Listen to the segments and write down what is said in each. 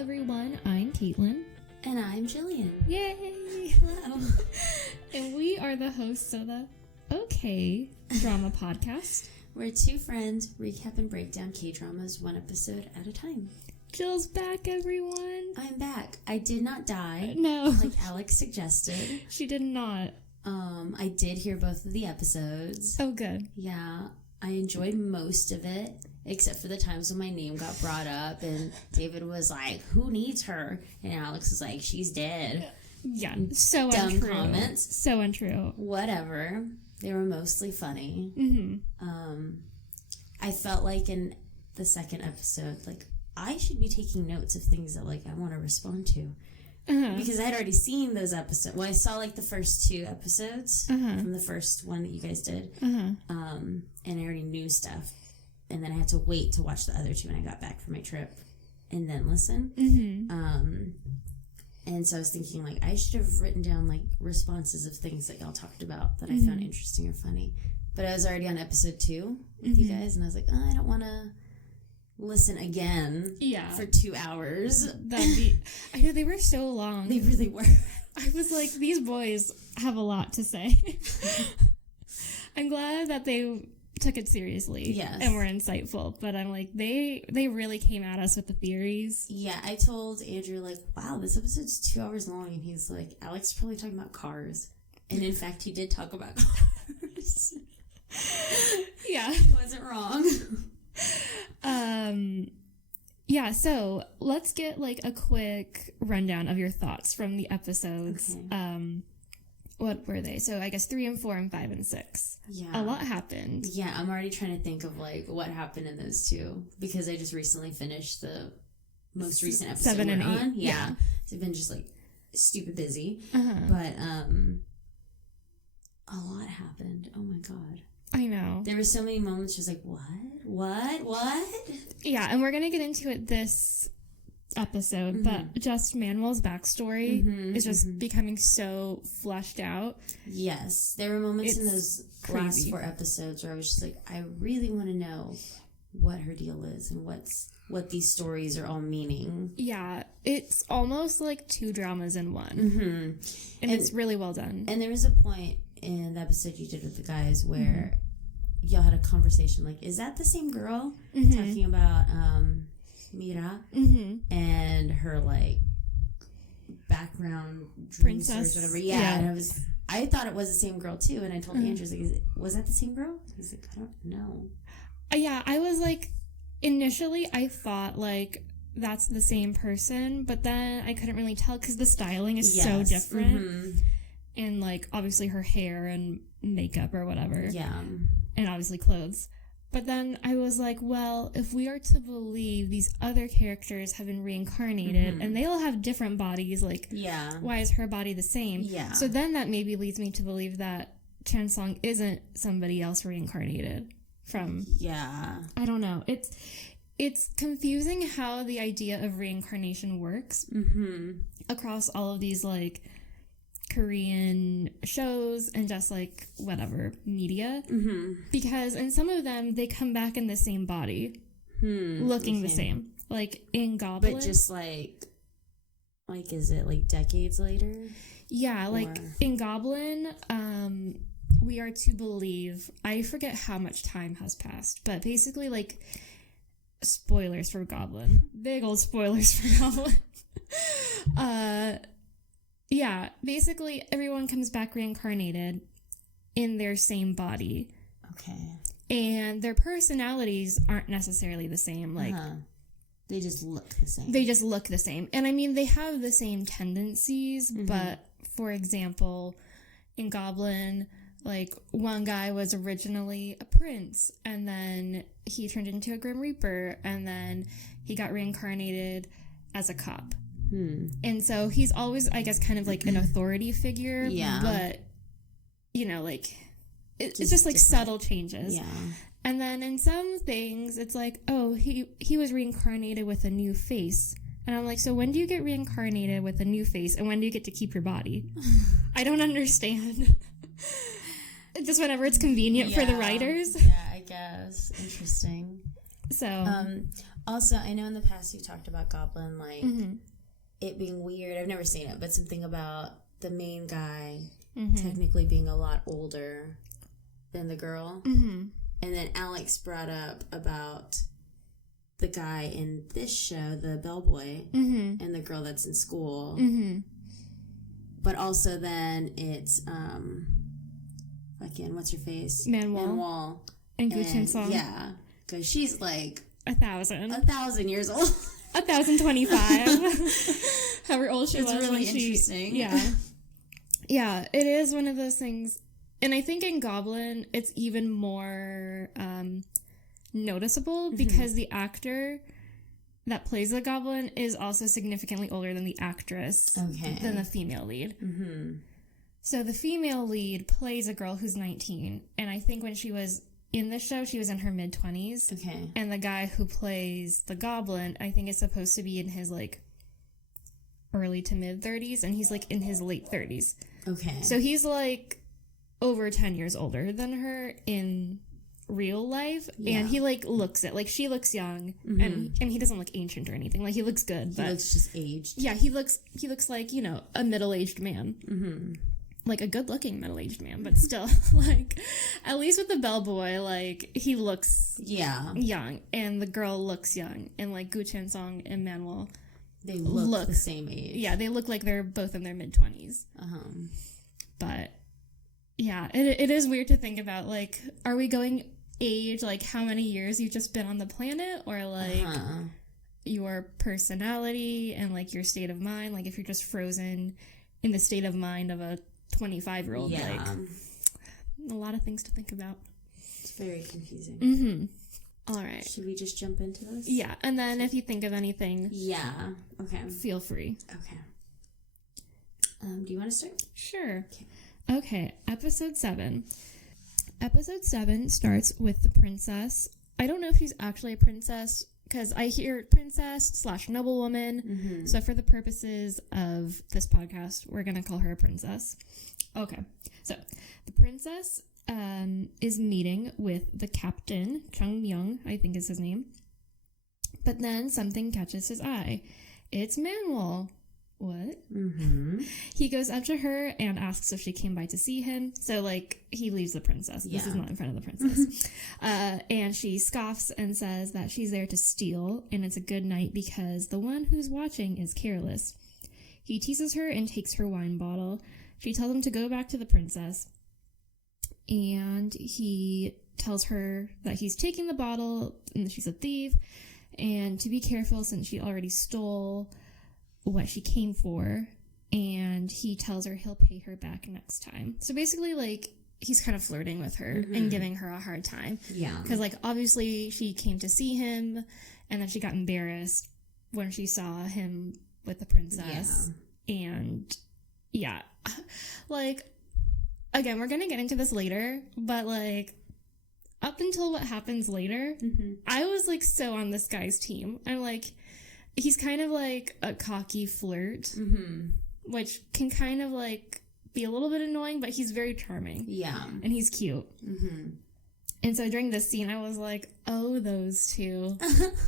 everyone, I'm Kaitlin. And I'm Jillian. Yay! Hello. And we are the hosts of the OK Drama Podcast. We're two friends recap and break down K-dramas one episode at a time. Jill's back, everyone. I'm back. I did not die. No. Like Alex suggested. She did not. I did hear both of the episodes. Oh, good. Yeah. I enjoyed most of it, except for the times when my name got brought up and David was like, who needs her? And Alex was like, she's dead. Yeah, so Dumb untrue. comments. So untrue. Whatever. They were mostly funny. Mm-hmm. I felt like in the second episode, like, I should be taking notes of things that, like, I want to respond to. Because I had already seen those episodes. Well, I saw, like, the first two episodes from the first one that you guys did. And I already knew stuff. And then I had to wait to watch the other two when I got back from my trip. And then listen. And so I was thinking, like, I should have written down, like, responses of things that y'all talked about that I found interesting or funny. But I was already on episode 2 with you guys. And I was like, oh, I don't want to listen again for 2 hours. I know, they were so long. They really were. I was like, these boys have a lot to say. I'm glad that they took it seriously and were insightful, but I'm like, they really came at us with the theories. Yeah, I told Andrew, like, wow, this episode's 2 hours long, and he's like, Alex is probably talking about cars. And in fact, he did talk about cars. Yeah. He wasn't wrong. Yeah, so let's get like a quick rundown of your thoughts from the episodes. Okay. What were they? So I guess 3 and 4 and 5 and 6. Yeah. A lot happened. Yeah, I'm already trying to think of like what happened in those two because I just recently finished the most recent episode 7 and 8. On. Yeah. So I've been just like stupid busy. But a lot happened. Oh my god. I know. There were so many moments just like, what? Yeah, and we're going to get into it this episode, but just Manuel's backstory is just becoming so fleshed out. Yes. There were moments in those last 4 episodes where I was just like, I really want to know what her deal is and what these stories are all meaning. Yeah, it's almost like 2 dramas in one. And it's really well done. And there was a point in the episode you did with the guys where y'all had a conversation like, is that the same girl? Talking about Mira and her like background princess or whatever. Yeah. And I thought it was the same girl too, and I told Andrew, like, was that the same girl? He's like, I don't know. Yeah, I was like, initially I thought like that's the same person, but then I couldn't really tell because the styling is so different. And, like, obviously her hair and makeup or whatever. Yeah. And obviously clothes. But then I was like, well, if we are to believe these other characters have been reincarnated and they all have different bodies, like, why is her body the same? Yeah. So then that maybe leads me to believe that Chansung isn't somebody else reincarnated from... Yeah. I don't know. It's confusing how the idea of reincarnation works across all of these, like... Korean shows and just like whatever media because in some of them they come back in the same body looking the same, like in Goblin, but just like is it like decades later? Yeah, like in Goblin we are to believe, I forget how much time has passed, but basically like spoilers for Goblin, big old spoilers for Goblin. Yeah, basically everyone comes back reincarnated in their same body. Okay. And their personalities aren't necessarily the same. Like, they just look the same. They just look the same. And I mean, they have the same tendencies, but for example, in Goblin, like one guy was originally a prince and then he turned into a Grim Reaper and then he got reincarnated as a cop. And so he's always, I guess, kind of like an authority figure. Yeah. But, you know, like, it's just like subtle changes. Yeah. And then in some things, it's like, oh, he was reincarnated with a new face. And I'm like, so when do you get reincarnated with a new face? And when do you get to keep your body? I don't understand. Just whenever it's convenient for the writers. Yeah, I guess. Interesting. So, also, I know in the past you talked about Goblin, like, it being weird. I've never seen it, but something about the main guy technically being a lot older than the girl. And then Alex brought up about the guy in this show, the bellboy, and the girl that's in school. But also then it's, what's her face? Manuel. And Guchin Song. Yeah, because she's like 1,000 years old. 1,025. However old she was. It's really interesting. Yeah, it is one of those things. And I think in Goblin, it's even more noticeable because the actor that plays the Goblin is also significantly older than the actress, than the female lead. So the female lead plays a girl who's 19, and I think when she was in the show, she was in her mid-20s. And the guy who plays the Goblin, I think is supposed to be in his, like, early to mid-30s, and he's, like, in his late 30s. So he's, like, over 10 years older than her in real life, and he, like, looks it. Like, she looks young, and he doesn't look ancient or anything. Like, he looks good, but... He looks just aged. Yeah, he looks like, you know, a middle-aged man. Like, a good-looking middle-aged man, but still, like, at least with the bellboy, like, he looks young, and the girl looks young, and, like, Gu Chan Song and Manuel, they look the same age. Yeah, they look like they're both in their mid-20s. But, yeah, it is weird to think about, like, are we going age, like, how many years you've just been on the planet, or, like, your personality and, like, your state of mind, like, if you're just frozen in the state of mind of a 25-year-old, like, a lot of things to think about. It's very confusing. All right. Should we just jump into this? Yeah, and then if you think of anything, feel free. Do you want to start? Sure. Okay, episode 7. Episode 7 starts with the princess. I don't know if she's actually a princess, because I hear princess / noblewoman. So for the purposes of this podcast, we're going to call her a princess. Okay. So the princess is meeting with the captain, Chung Myung, I think is his name. But then something catches his eye. It's Manuel. What? He goes up to her and asks if she came by to see him. So, like, he leaves the princess. This is not in front of the princess. And she scoffs and says that she's there to steal, and it's a good night because the one who's watching is careless. He teases her and takes her wine bottle. She tells him to go back to the princess, and he tells her that he's taking the bottle and that she's a thief, and to be careful since she already stole what she came for, and he tells her he'll pay her back next time. So basically, like, he's kind of flirting with her and giving her a hard time. Because, like, obviously she came to see him, and then she got embarrassed when she saw him with the princess. And, like, again, we're gonna get into this later, but, like, up until what happens later, I was, like, so on this guy's team. I'm like... He's kind of like a cocky flirt, which can kind of like be a little bit annoying, but he's very charming. And he's cute. And so during this scene, I was like, oh, those two.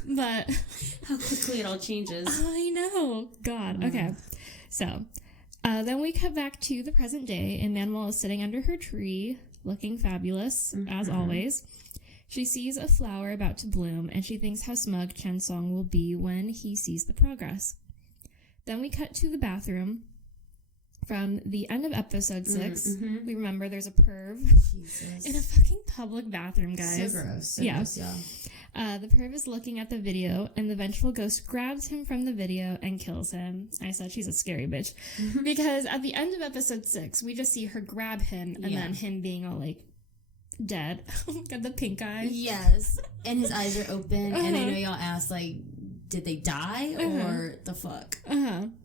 But how quickly it all changes. I know. God. Okay. So then we cut back to the present day, and Manuel is sitting under her tree, looking fabulous, as always. She sees a flower about to bloom, and she thinks how smug Chen Song will be when he sees the progress. Then we cut to the bathroom. From the end of episode 6, we remember there's a perv in a fucking public bathroom, guys. So gross. The perv is looking at the video, and the vengeful ghost grabs him from the video and kills him. I said she's a scary bitch. Because at the end of episode 6, we just see her grab him, and then him being all like, dead. Got the pink eye. Yes. And his eyes are open, and I know y'all asked, like, did they die or the fuck?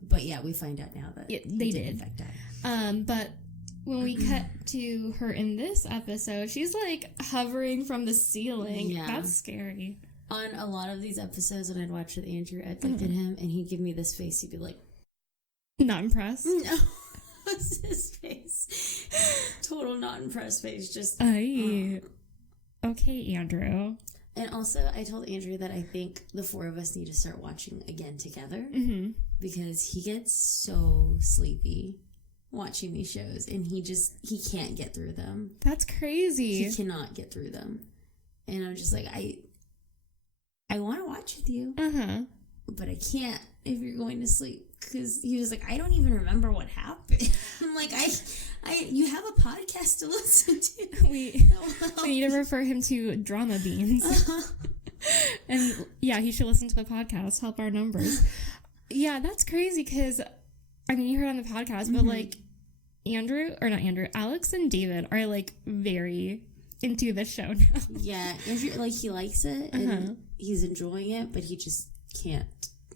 But yeah, we find out now that they did in fact die. But when we cut to her in this episode, she's like hovering from the ceiling. That's scary. On a lot of these episodes when I'd watch with Andrew, I'd look at him and he'd give me this face. He'd be like, not impressed? No. What's his face? Total not impressed face. Just okay, Andrew. And also, I told Andrew that I think the four of us need to start watching again together. Because he gets so sleepy watching these shows, and he can't get through them. That's crazy. He cannot get through them. And I'm just like, I want to watch with you, but I can't if you're going to sleep. Because he was like, I don't even remember what happened. I'm like, you have a podcast to listen to. We need to refer him to Drama Beans. And yeah, he should listen to the podcast, help our numbers. Yeah, that's crazy because, I mean, you heard on the podcast, but like Alex and David are like very into this show now. Yeah, Andrew, like, he likes it and he's enjoying it, but he just can't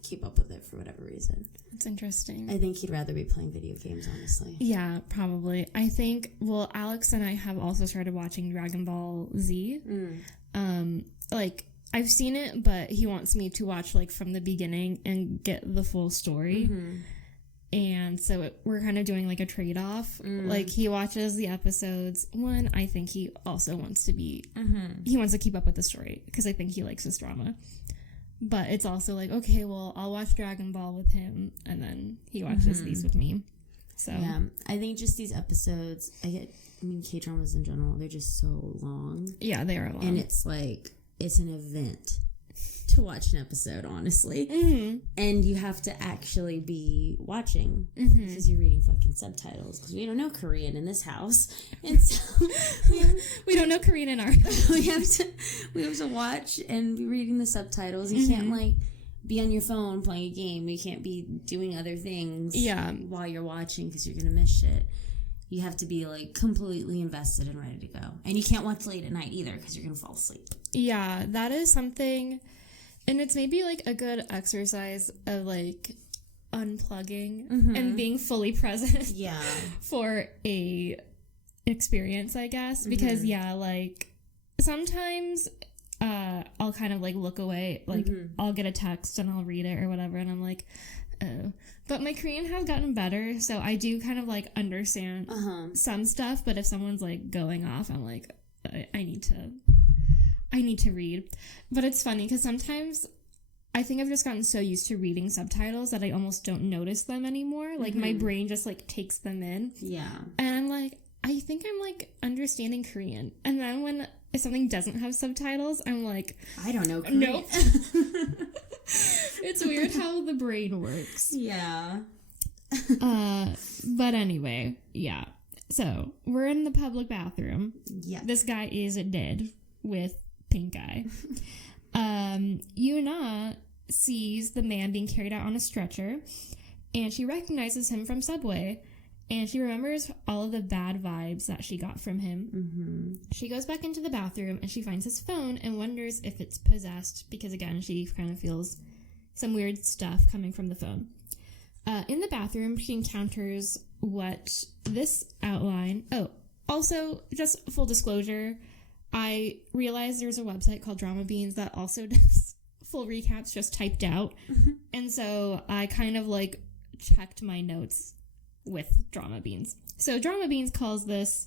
keep up with it for whatever reason. It's interesting. I think he'd rather be playing video games, honestly. Yeah, probably. I think, well, Alex and I have also started watching Dragon Ball Z. Like, I've seen it, but he wants me to watch, like, from the beginning and get the full story. And so we're kind of doing, like, a trade-off. Like, he watches the episodes. One, I think he also wants to be... He wants to keep up with the story, because I think he likes this drama. But it's also like, okay, well, I'll watch Dragon Ball with him, and then he watches these with me. So yeah, I think just these episodes, K-dramas in general, they're just so long. Yeah, they are long. And it's like, it's an event to watch an episode, honestly. And you have to actually be watching because you're reading fucking subtitles, because we don't know Korean in this house. And so we don't know Korean in our house. we have to watch and be reading the subtitles. You can't like be on your phone playing a game. You can't be doing other things while you're watching, because you're gonna miss shit. You have to be like completely invested and ready to go. And you can't watch late at night either, because you're gonna fall asleep. Yeah, that is something. And it's maybe, like, a good exercise of, like, unplugging and being fully present for a experience, I guess. Because, yeah, like, sometimes I'll kind of, like, look away. Like, I'll get a text and I'll read it or whatever, and I'm like, oh. But my Korean has gotten better, so I do kind of, like, understand some stuff. But if someone's, like, going off, I'm like, I need to read. But it's funny because sometimes I think I've just gotten so used to reading subtitles that I almost don't notice them anymore. Like, my brain just, like, takes them in. Yeah. And I'm like, I think I'm, like, understanding Korean. And then if something doesn't have subtitles, I'm like, I don't know Korean. Nope. It's weird how the brain works. Yeah. But anyway, yeah. So, we're in the public bathroom. Yeah. This guy is dead with pink eye. Yuna sees the man being carried out on a stretcher, and she recognizes him from Subway, and she remembers all of the bad vibes that she got from him. She goes back into the bathroom, and she finds his phone and wonders if it's possessed, because again, she kind of feels some weird stuff coming from the phone. In the bathroom, she encounters what this outline... Oh, also, just full disclosure, I realized there's a website called Drama Beans that also does full recaps just typed out. And so I kind of like checked my notes with Drama Beans. So Drama Beans calls this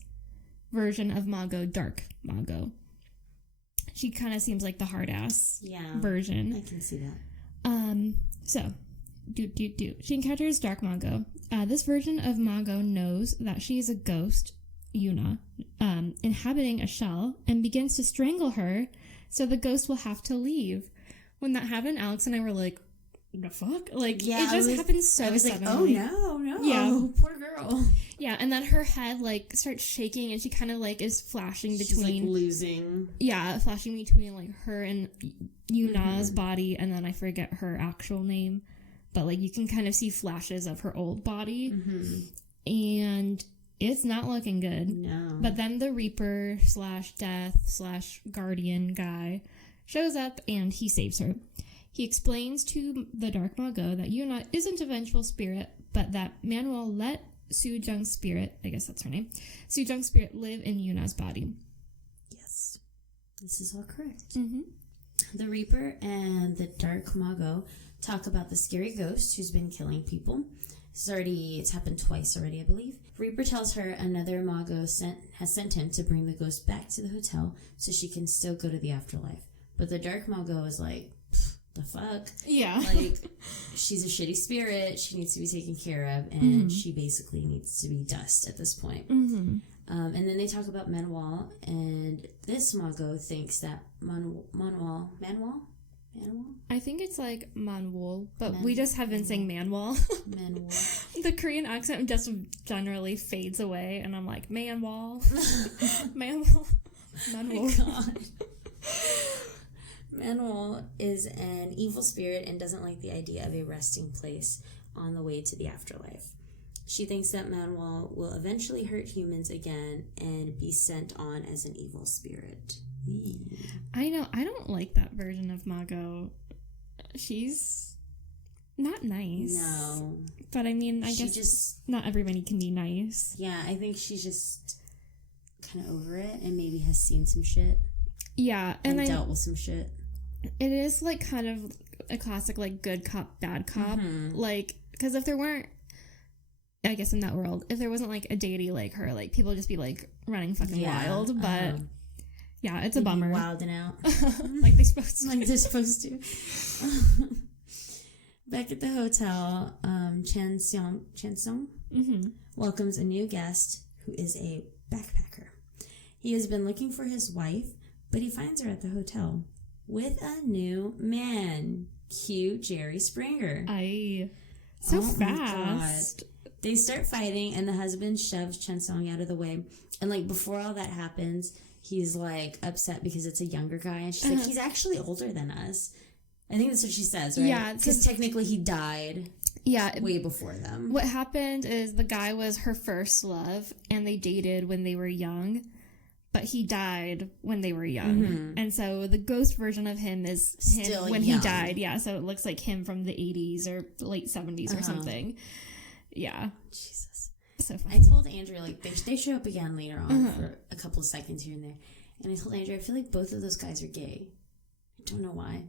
version of Mago Dark Mago. She kind of seems like the hard ass version. I can see that. So she encounters Dark Mago. This version of Mago knows that she is a ghost, Yuna, inhabiting a shell, and begins to strangle her, so the ghost will have to leave. When that happened, Alex and I were like, the fuck? Like, it just happened so suddenly. Like, oh no, yeah. Poor girl. Yeah, and then her head, like, starts shaking, and she kind of, like, is flashing between... She's, like, losing. Yeah, flashing between, like, her and Yuna's body, and then I forget her actual name, but, like, you can kind of see flashes of her old body, and... It's not looking good. No. But then the Reaper / Death / Guardian guy shows up and he saves her. He explains to the Dark Mago that Yuna isn't a vengeful spirit, but that Manuel let Sujung's spirit, I guess that's her name, Sujung's spirit live in Yuna's body. Yes. This is all correct. The Reaper and the Dark Mago talk about the scary ghost who's been killing people. It's happened twice already, I believe. Reaper tells her another Mago has sent him to bring the ghost back to the hotel so she can still go to the afterlife. But the dark Mago is like, the fuck? Yeah. Like, she's a shitty spirit. She needs to be taken care of. And she basically needs to be dust at this point. And then they talk about Manuel. And this Mago thinks that Manuel? I think it's like Manuel, but we just have been saying Manuel. Manuel. The Korean accent just generally fades away, and I'm like, Manuel. Manuel. Manuel. Oh my God. Manuel is an evil spirit and doesn't like the idea of a resting place on the way to the afterlife. She thinks that Manuel will eventually hurt humans again and be sent on as an evil spirit. I know. I don't like that version of Mago. She's not nice. No. But I mean, I guess just, not everybody can be nice. Yeah, I think she's just kind of over it and maybe has seen some shit. Yeah. And dealt with some shit. It is like kind of a classic like good cop, bad cop. Like, because if there weren't, I guess in that world, if there wasn't like a deity like her, like people would just be like running fucking wild. But yeah, it's a bummer. Wilding out. Like they're supposed to. Like they're supposed to. Back at the hotel, Chan Sung welcomes a new guest who is a backpacker. He has been looking for his wife, but he finds her at the hotel with a new man. Cute Jerry Springer. So fast. They start fighting, and the husband shoves Chen Song out of the way. And, like, before all that happens, he's, like, upset because it's a younger guy. And she's like, he's actually older than us. I think that's what she says, right? Yeah. Because technically he died way before them. What happened is the guy was her first love, and they dated when they were young. But he died when they were young. And so the ghost version of him is him when he died. Yeah, so it looks like him from the 80s or late 70s or something. Yeah. Jesus. So fun. I told Andrew, like, they show up again later on for a couple of seconds here and there. And I told Andrew, I feel like both of those guys are gay. I don't know why.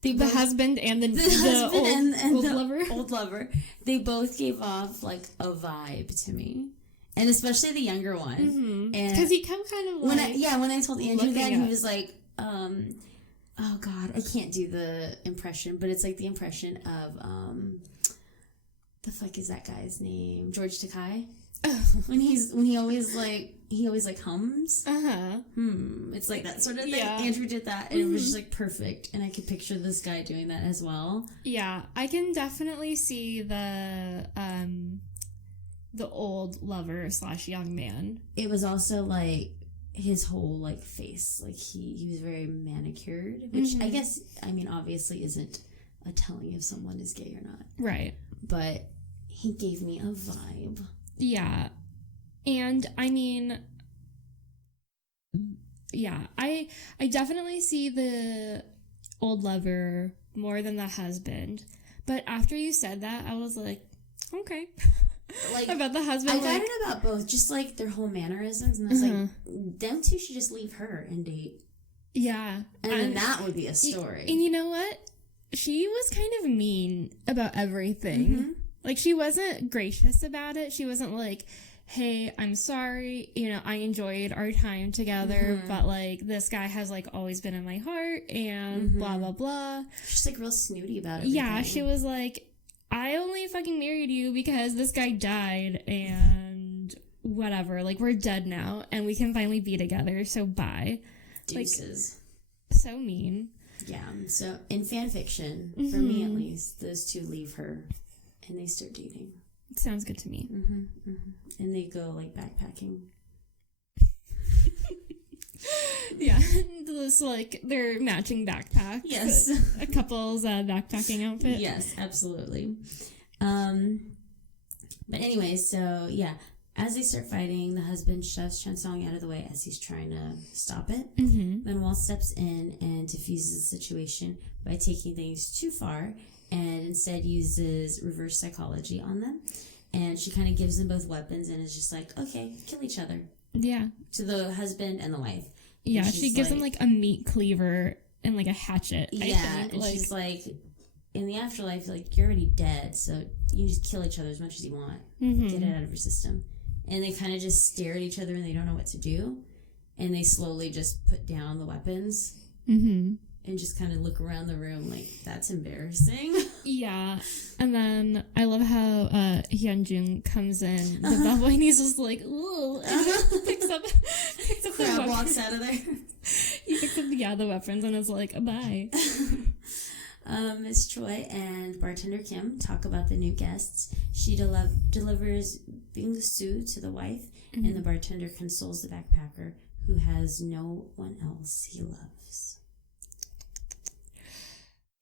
The husband and the husband and old lover. Old lover. They both gave off, like, a vibe to me. And especially the younger one. Because he kept kind of like... When I told Andrew that, he was like, oh God, I can't do the impression, but it's like the impression of, the fuck is that guy's name? George Takei? when he always hums. It's like that sort of thing. Yeah. Andrew did that, and it was just like perfect, and I could picture this guy doing that as well. Yeah, I can definitely see the old lover / young man. It was also like his whole like face, like he was very manicured, which I guess, I mean, obviously isn't a telling if someone is gay or not, right? But he gave me a vibe. Yeah, and I mean, yeah, I definitely see the old lover more than the husband. But after you said that, I was like, okay. Like, about the husband. I got it about both, just like their whole mannerisms, and I was like, them two should just leave her and date. Yeah. And then that would be a story. And you know what? She was kind of mean about everything. Like, she wasn't gracious about it. She wasn't like, hey, I'm sorry, you know, I enjoyed our time together, but like, this guy has like always been in my heart, and blah, blah, blah. She's like real snooty about it. Yeah, she was like, I only fucking married you because this guy died and whatever. Like, we're dead now and we can finally be together, so bye. Deuces. Like, so mean. Yeah, so in fan fiction, for me at least, those two leave her and they start dating. Sounds good to me. And they go, like, backpacking. Yeah, it's like their matching backpacks. Yes. A couple's backpacking outfit. Yes, absolutely. But anyway, so yeah, as they start fighting, the husband shoves Chen Song out of the way as he's trying to stop it. Manuel steps in and diffuses the situation by taking things too far and instead uses reverse psychology on them. And she kind of gives them both weapons and is just like, okay, kill each other. Yeah. To the husband and the wife. Yeah, she gives him like a meat cleaver and like a hatchet. Yeah, I think. And like, she's like, in the afterlife, like, you're already dead, so you can just kill each other as much as you want. Get it out of your system. And they kind of just stare at each other and they don't know what to do. And they slowly just put down the weapons. And and just kind of look around the room like, that's embarrassing. Yeah. And then I love how Hyunjung comes in, the bellboy, and he's just like, ooh, and picks up the weapons. Walks out of there. He picks up the weapons and is like, bye. Miss Choi and bartender Kim talk about the new guests. She delivers bingsu to the wife, and the bartender consoles the backpacker who has no one else he loves.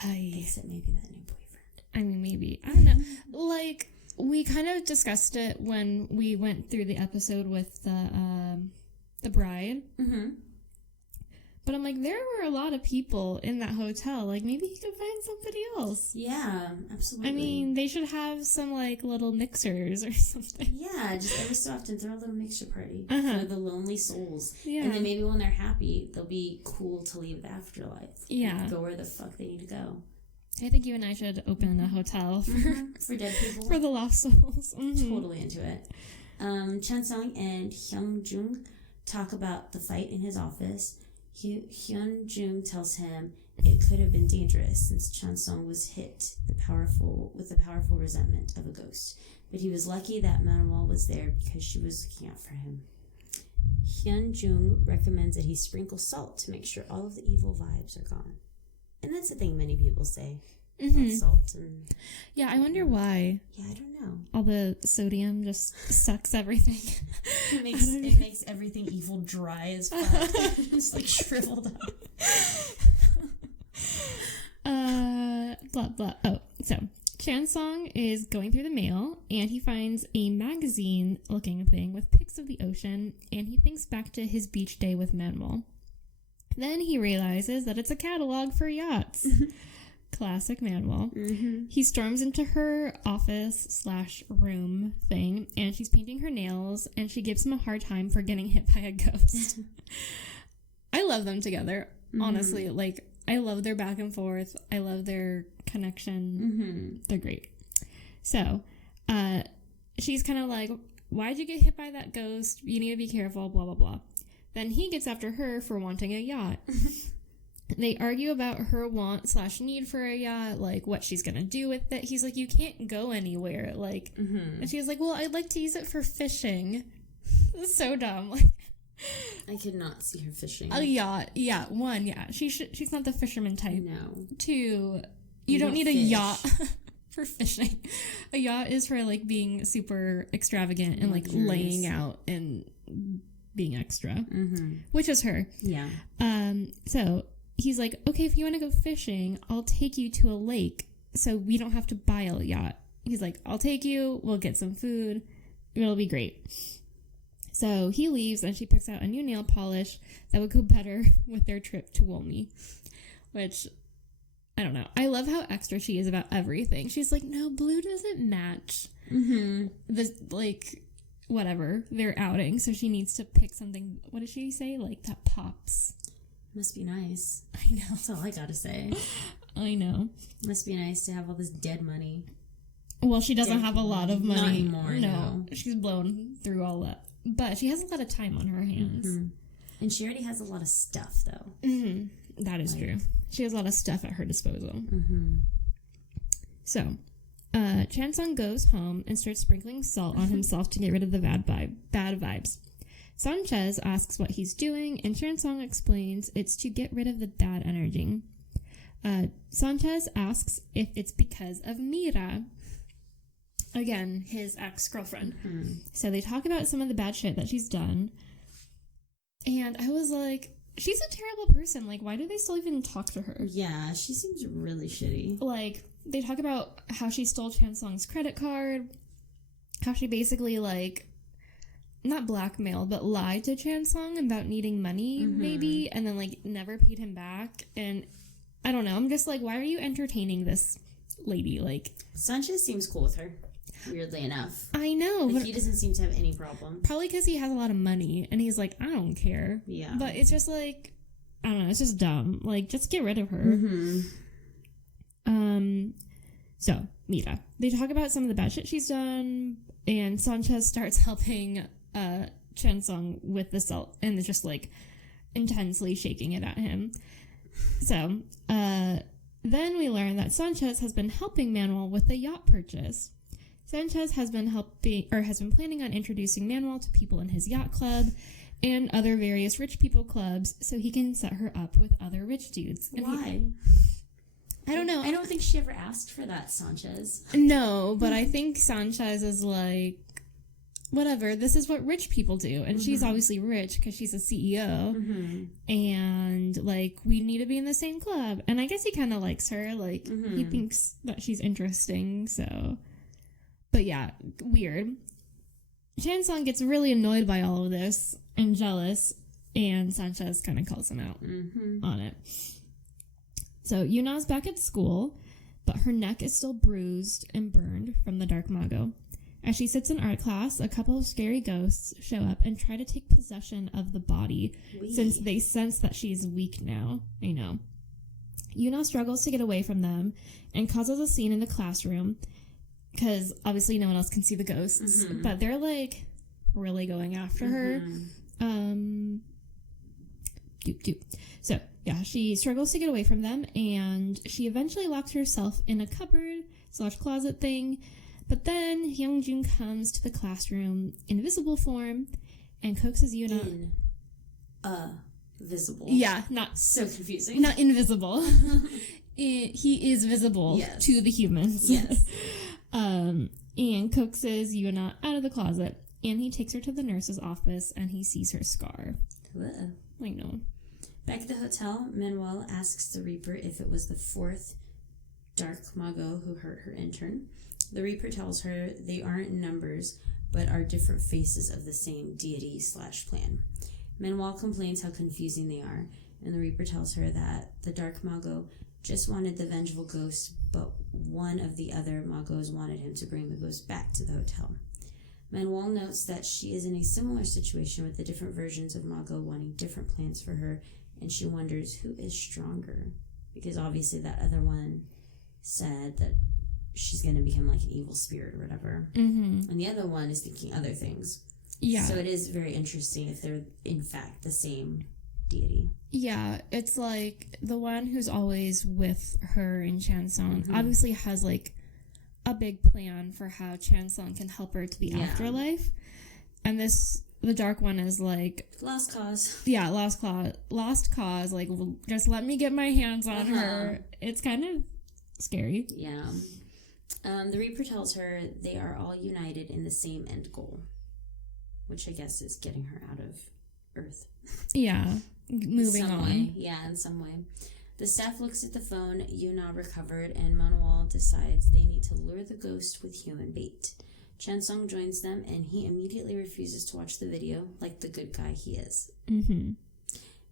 Except maybe that new boyfriend. I mean, maybe. I don't know. Like, we kind of discussed it when we went through the episode with the bride. Mm-hmm. But I'm like, there were a lot of people in that hotel. Like, maybe he could find somebody else. Yeah, absolutely. I mean, they should have some, like, little mixers or something. Yeah, just every so often throw a little mixer party for the lonely souls. Yeah. And then maybe when they're happy, they'll be cool to leave the afterlife. Yeah. Go where the fuck they need to go. I think you and I should open a hotel for dead people. For the lost souls. Mm-hmm. Totally into it. Chansung and Hyunjung talk about the fight in his office. Hyunjung tells him it could have been dangerous since Chansung was hit with the powerful resentment of a ghost. But he was lucky that Manuel was there because she was looking out for him. Hyunjung recommends that he sprinkle salt to make sure all of the evil vibes are gone. And that's the thing many people say about salt. And, yeah, I wonder why. Yeah, I don't know. All the sodium just sucks everything. It makes everything evil dry as fuck. It's like shriveled up. Blah, blah. Oh, so Chansung is going through the mail, and he finds a magazine-looking thing with pics of the ocean, and he thinks back to his beach day with Manuel. Then he realizes that it's a catalog for yachts. Classic Manuel. Mm-hmm. He storms into her office/room thing, and she's painting her nails, and she gives him a hard time for getting hit by a ghost. I love them together, honestly. Like, I love their back and forth. I love their connection. They're great. So, she's kind of like, why'd you get hit by that ghost? You need to be careful, blah, blah, blah. Then he gets after her for wanting a yacht. They argue about her want/need for a yacht, like what she's gonna do with it. He's like, you can't go anywhere, like, and she's like, well, I'd like to use it for fishing. So dumb. Like, I could not see her fishing. A yacht, yeah. One, yeah. She's not the fisherman type. No. Two, you don't need a yacht for fishing. A yacht is for like being super extravagant and like laying out and being extra, which is her. Yeah. So he's like, okay, if you want to go fishing, I'll take you to a lake so we don't have to buy a yacht. He's like, I'll take you, we'll get some food, it'll be great. So he leaves, and she picks out a new nail polish that would go better with their trip to Wolmy, which, I don't know. I love how extra she is about everything. She's like, no, blue doesn't match the, like, whatever, their outing, so she needs to pick something, what did she say? Like, that pops. Must be nice. I know. That's all I gotta say. I know. Must be nice to have all this dead money. Well, she doesn't have a lot of money. Not anymore, no. She's blown through all that. But she has a lot of time on her hands. And she already has a lot of stuff, though. That is true. She has a lot of stuff at her disposal. So, Chansung goes home and starts sprinkling salt on himself to get rid of the bad vibes. Sanchez asks what he's doing, and Chansung explains it's to get rid of the bad energy. Sanchez asks if it's because of Mira. Again, his ex-girlfriend. So they talk about some of the bad shit that she's done. And I was like, she's a terrible person. Like, why do they still even talk to her? Yeah, she seems really shitty. Like, they talk about how she stole Chansung's credit card. How she basically, like, not blackmailed, but lied to Chansung about needing money, maybe. And then, like, never paid him back. And I don't know. I'm just like, why are you entertaining this lady? Like, Sanchez seems cool with her. Weirdly enough. I know. Like, he doesn't seem to have any problem. Probably because he has a lot of money. And he's like, I don't care. Yeah. But it's just like, I don't know. It's just dumb. Like, just get rid of her. So, Mira. They talk about some of the bad shit she's done. And Sanchez starts helping Chansung with the salt. And it's just like intensely shaking it at him. So, then we learn that Sanchez has been helping Manuel with the yacht purchase. Sanchez has been planning on introducing Manuel to people in his yacht club and other various rich people clubs so he can set her up with other rich dudes. And why? I don't know. I don't think she ever asked for that, Sanchez. No, but I think Sanchez is like, whatever, this is what rich people do. And she's obviously rich because she's a CEO. And, like, we need to be in the same club. And I guess he kind of likes her. Like, he thinks that she's interesting, so. But yeah, weird. Chansung gets really annoyed by all of this and jealous. And Sanchez kind of calls him out on it. So Yuna's back at school, but her neck is still bruised and burned from the Dark Mago. As she sits in art class, a couple of scary ghosts show up and try to take possession of the body, since they sense that she's weak now. I know. Yuna struggles to get away from them and causes a scene in the classroom, because obviously no one else can see the ghosts, but they're like really going after her. So yeah, she struggles to get away from them, and she eventually locks herself in a cupboard/closet thing. But then Hyungjun comes to the classroom in visible form and coaxes Yuna. Visible. Yeah, not so confusing. Not invisible. He is visible to the humans. Yes. And coaxes Yuna out of the closet, and he takes her to the nurse's office, and he sees her scar. I know. Back at the hotel, Manuel asks the Reaper if it was the fourth Dark Mago who hurt her intern. The Reaper tells her they aren't numbers, but are different faces of the same deity/plan. Manuel complains how confusing they are, and the Reaper tells her that the Dark Mago just wanted the vengeful ghost, but one of the other Magos wanted him to bring the ghost back to the hotel. Manuel notes that she is in a similar situation with the different versions of Mago wanting different plans for her, and she wonders who is stronger, because obviously that other one said that she's going to become like an evil spirit or whatever. And the other one is thinking other things. Yeah. So it is very interesting if they're, in fact, the same deity. Yeah, it's like the one who's always with her in Chansung obviously has like a big plan for how Chansung can help her to the afterlife. And the dark one is like... Lost cause. Yeah, lost cause. Like, just let me get my hands on her. It's kind of scary. Yeah. The Reaper tells her they are all united in the same end goal, which I guess is getting her out of Earth. Yeah, moving on. Way. Yeah, in some way. The staff looks at the phone Yuna recovered, and Manuel decides they need to lure the ghost with human bait. Chansung joins them, and he immediately refuses to watch the video, like the good guy he is.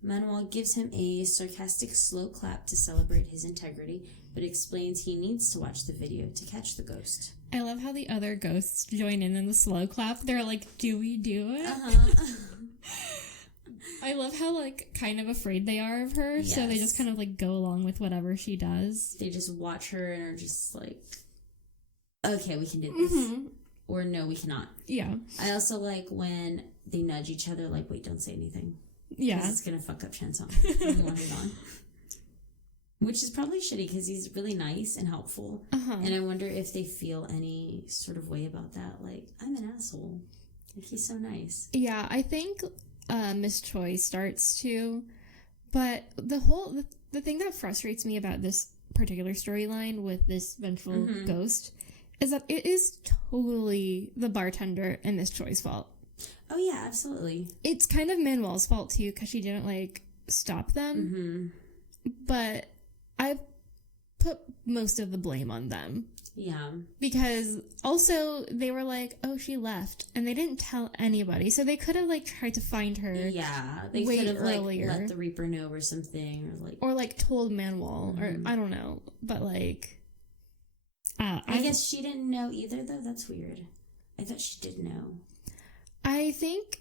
Manuel gives him a sarcastic slow clap to celebrate his integrity, but explains he needs to watch the video to catch the ghost. I love how the other ghosts join in the slow clap. They're like, do we do it? I love how, like, kind of afraid they are of her, so they just kind of, like, go along with whatever she does. They just watch her and are just like, okay, we can do this. Or no, we cannot. Yeah. I also like when they nudge each other, like, wait, don't say anything. Yeah. Because it's going to fuck up Chansung. We want it on. Which is probably shitty because he's really nice and helpful. And I wonder if they feel any sort of way about that. Like, I'm an asshole. Like, he's so nice. Yeah, I think Miss Choi starts to. But the thing that frustrates me about this particular storyline with this vengeful ghost is that it is totally the bartender and Miss Choi's fault. Oh, yeah, absolutely. It's kind of Manuel's fault, too, because she didn't, like, stop them. But I put most of the blame on them. Yeah. Because also they were like, oh, she left. And they didn't tell anybody. So they could have, like, tried to find her. Yeah. They could have, like, let the Reaper know or something. Or, like, told Manuel. Or, I don't know. But, like... I guess she didn't know either, though. That's weird. I thought she did know. I think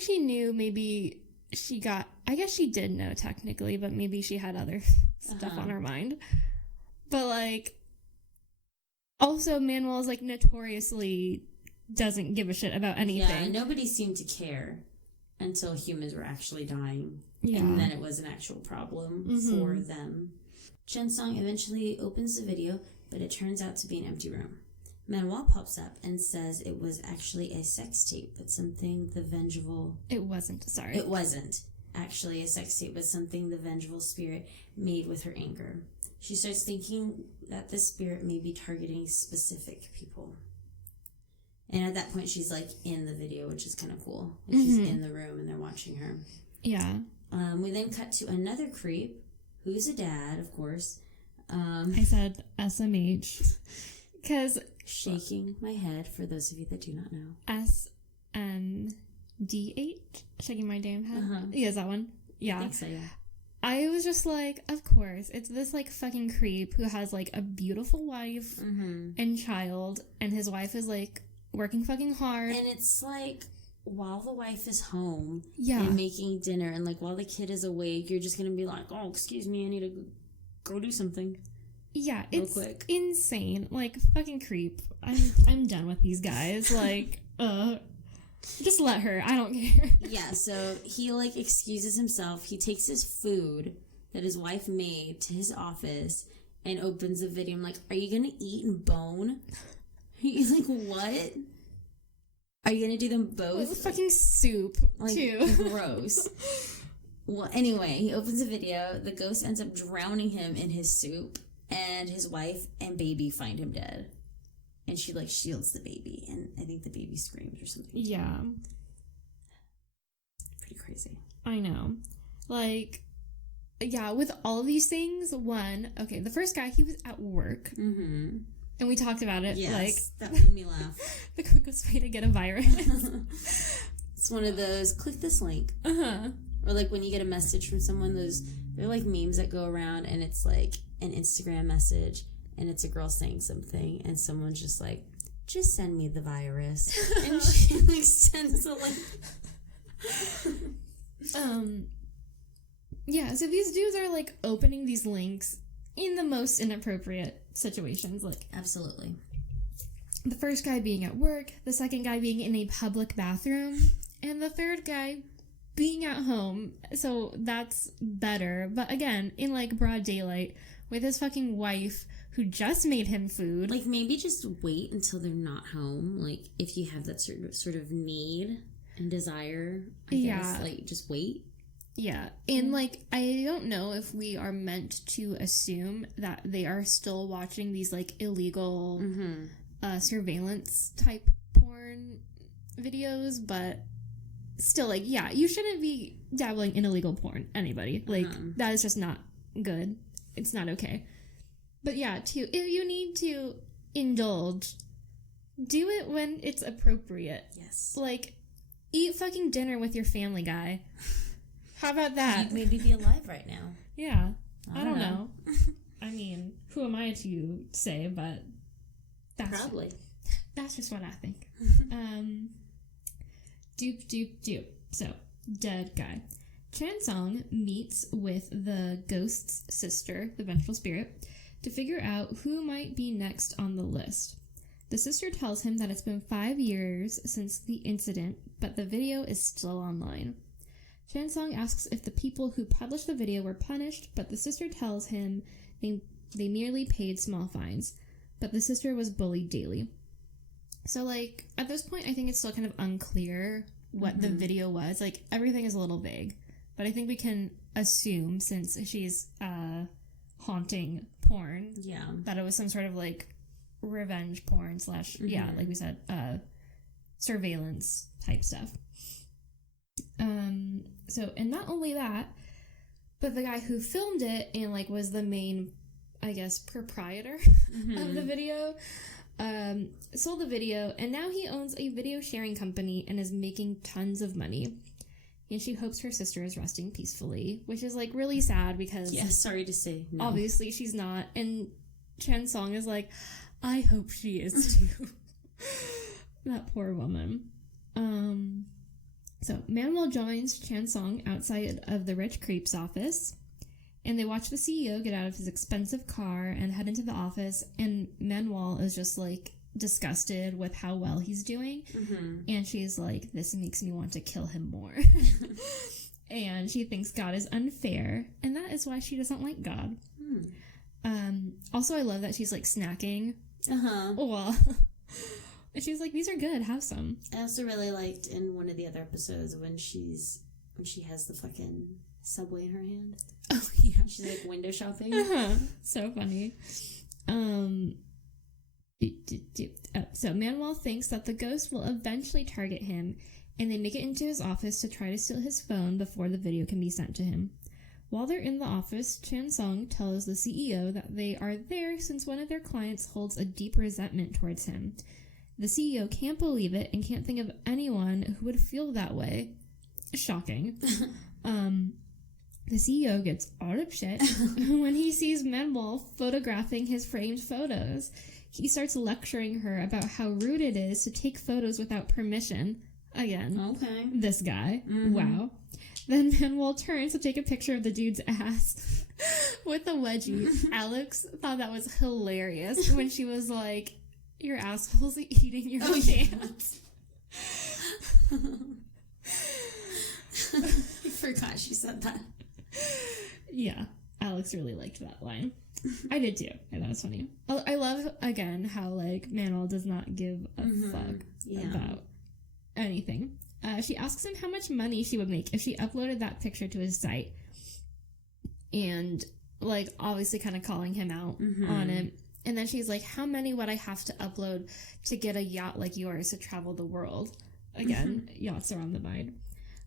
she knew. Maybe she got... I guess she did know, technically. But maybe she had other stuff on her mind. But, like... Also, Manuel's, like, notoriously doesn't give a shit about anything. Yeah, nobody seemed to care until humans were actually dying. Yeah. And then it was an actual problem for them. Chansung eventually opens the video, but it turns out to be an empty room. Manuel pops up and says it was actually a sex tape, but something the vengeful... It wasn't, sorry. It wasn't actually a sex tape, but something the vengeful spirit made with her anger. She starts thinking that the spirit may be targeting specific people. And at that point, she's, like, in the video, which is kind of cool. Like, she's in the room, and they're watching her. Yeah. We then cut to another creep, who's a dad, of course. I said SMH. Because... Shaking my head, for those of you that do not know. SMDH? Shaking my damn head? Uh-huh. Yeah, is that one? Yeah. I think so, yeah. I was just like, of course. It's this, like, fucking creep who has, like, a beautiful wife and child, and his wife is, like, working fucking hard. And it's, like, while the wife is home and making dinner, and, like, while the kid is awake, you're just gonna be like, oh, excuse me, I need to go do something. Yeah, real it's quick. Insane. Like, fucking creep. I'm done with these guys. Like, just let her. I don't care. Yeah, so he, like, excuses himself. He takes his food that his wife made to his office and opens the video. I'm like, are you gonna eat and bone? He's like, what? Are you gonna do them both? With fucking soup, like, too. Gross. Well, anyway, he opens a video. The ghost ends up drowning him in his soup. And his wife and baby find him dead. And she, like, shields the baby. And I think the baby screams or something. Yeah. Pretty crazy. I know. Like, yeah, with all of these things, the first guy, he was at work. Mm-hmm. And we talked about it. Yes, like, that made me laugh. The quickest way to get a virus. It's one of those, click this link. Uh-huh. Or, like, when you get a message from someone, they're, like, memes that go around, and it's, like, an Instagram message, and it's a girl saying something, and someone's just like, just send me the virus. And she, like, sends the link. Yeah, so these dudes are, like, opening these links in the most inappropriate situations, like... Absolutely. The first guy being at work, the second guy being in a public bathroom, and the third guy being at home. So that's better. But again, in, like, broad daylight, with his fucking wife who just made him food. Like, maybe just wait until they're not home. Like, if you have that sort of need and desire, I guess, like, just wait. Yeah. And, like, I don't know if we are meant to assume that they are still watching these, like, illegal surveillance type porn videos, but still, like, yeah, you shouldn't be dabbling in illegal porn, anybody. Like, that is just not good. It's not okay. But yeah, too, if you need to indulge, do it when it's appropriate. Yes. Like, eat fucking dinner with your family, guy. How about that? You'd maybe be alive right now. Yeah. I don't know. I mean, who am I to say, but that's probably. That's just what I think. Dupe. So, dead guy. Chansung meets with the ghost's sister, the vengeful spirit, to figure out who might be next on the list. The sister tells him that it's been 5 years since the incident, but the video is still online. Chansung asks if the people who published the video were punished, but the sister tells him they merely paid small fines, but the sister was bullied daily. So, like, at this point, I think it's still kind of unclear what the video was. Like, everything is a little vague. But I think we can assume, since she's haunting porn, that it was some sort of, like, revenge porn / like we said, surveillance type stuff. So, and not only that, but the guy who filmed it and, like, was the main, I guess, proprietor of the video, sold the video, and now he owns a video sharing company and is making tons of money. And she hopes her sister is resting peacefully, which is, like, really sad because... Yeah, sorry to say. No. Obviously, she's not. And Chansung is like, I hope she is, too. That poor woman. So, Manuel joins Chansung outside of the rich creep's office, and they watch the CEO get out of his expensive car and head into the office, and Manuel is just, like, disgusted with how well he's doing. And she's like, this makes me want to kill him more. And she thinks God is unfair, and that is why she doesn't like God. Also, I love that she's like snacking. Well, and she's like, these are good, have some. I also really liked in one of the other episodes when she has the fucking Subway in her hand. Oh yeah, she's like window shopping. So funny. So Manuel thinks that the ghost will eventually target him, and they make it into his office to try to steal his phone before the video can be sent to him. While they're in the office, Chan Sung tells the CEO that they are there since one of their clients holds a deep resentment towards him. The CEO can't believe it and can't think of anyone who would feel that way. Shocking. The CEO gets all up shit when he sees Manuel photographing his framed photos. He starts lecturing her about how rude it is to take photos without permission. Again, okay. This guy. Wow. Then Manuel turns to take a picture of the dude's ass with a wedgie. Alex thought that was hilarious when she was like, your asshole's eating your pants. I forgot she said that. Yeah, Alex really liked that line. I did too. I thought it was funny. I love, again, how, like, Manuel does not give a fuck about anything. She asks him how much money she would make if she uploaded that picture to his site. And, like, obviously kind of calling him out on it. And then she's like, how many would I have to upload to get a yacht like yours to travel the world? Again, yachts are on the mind.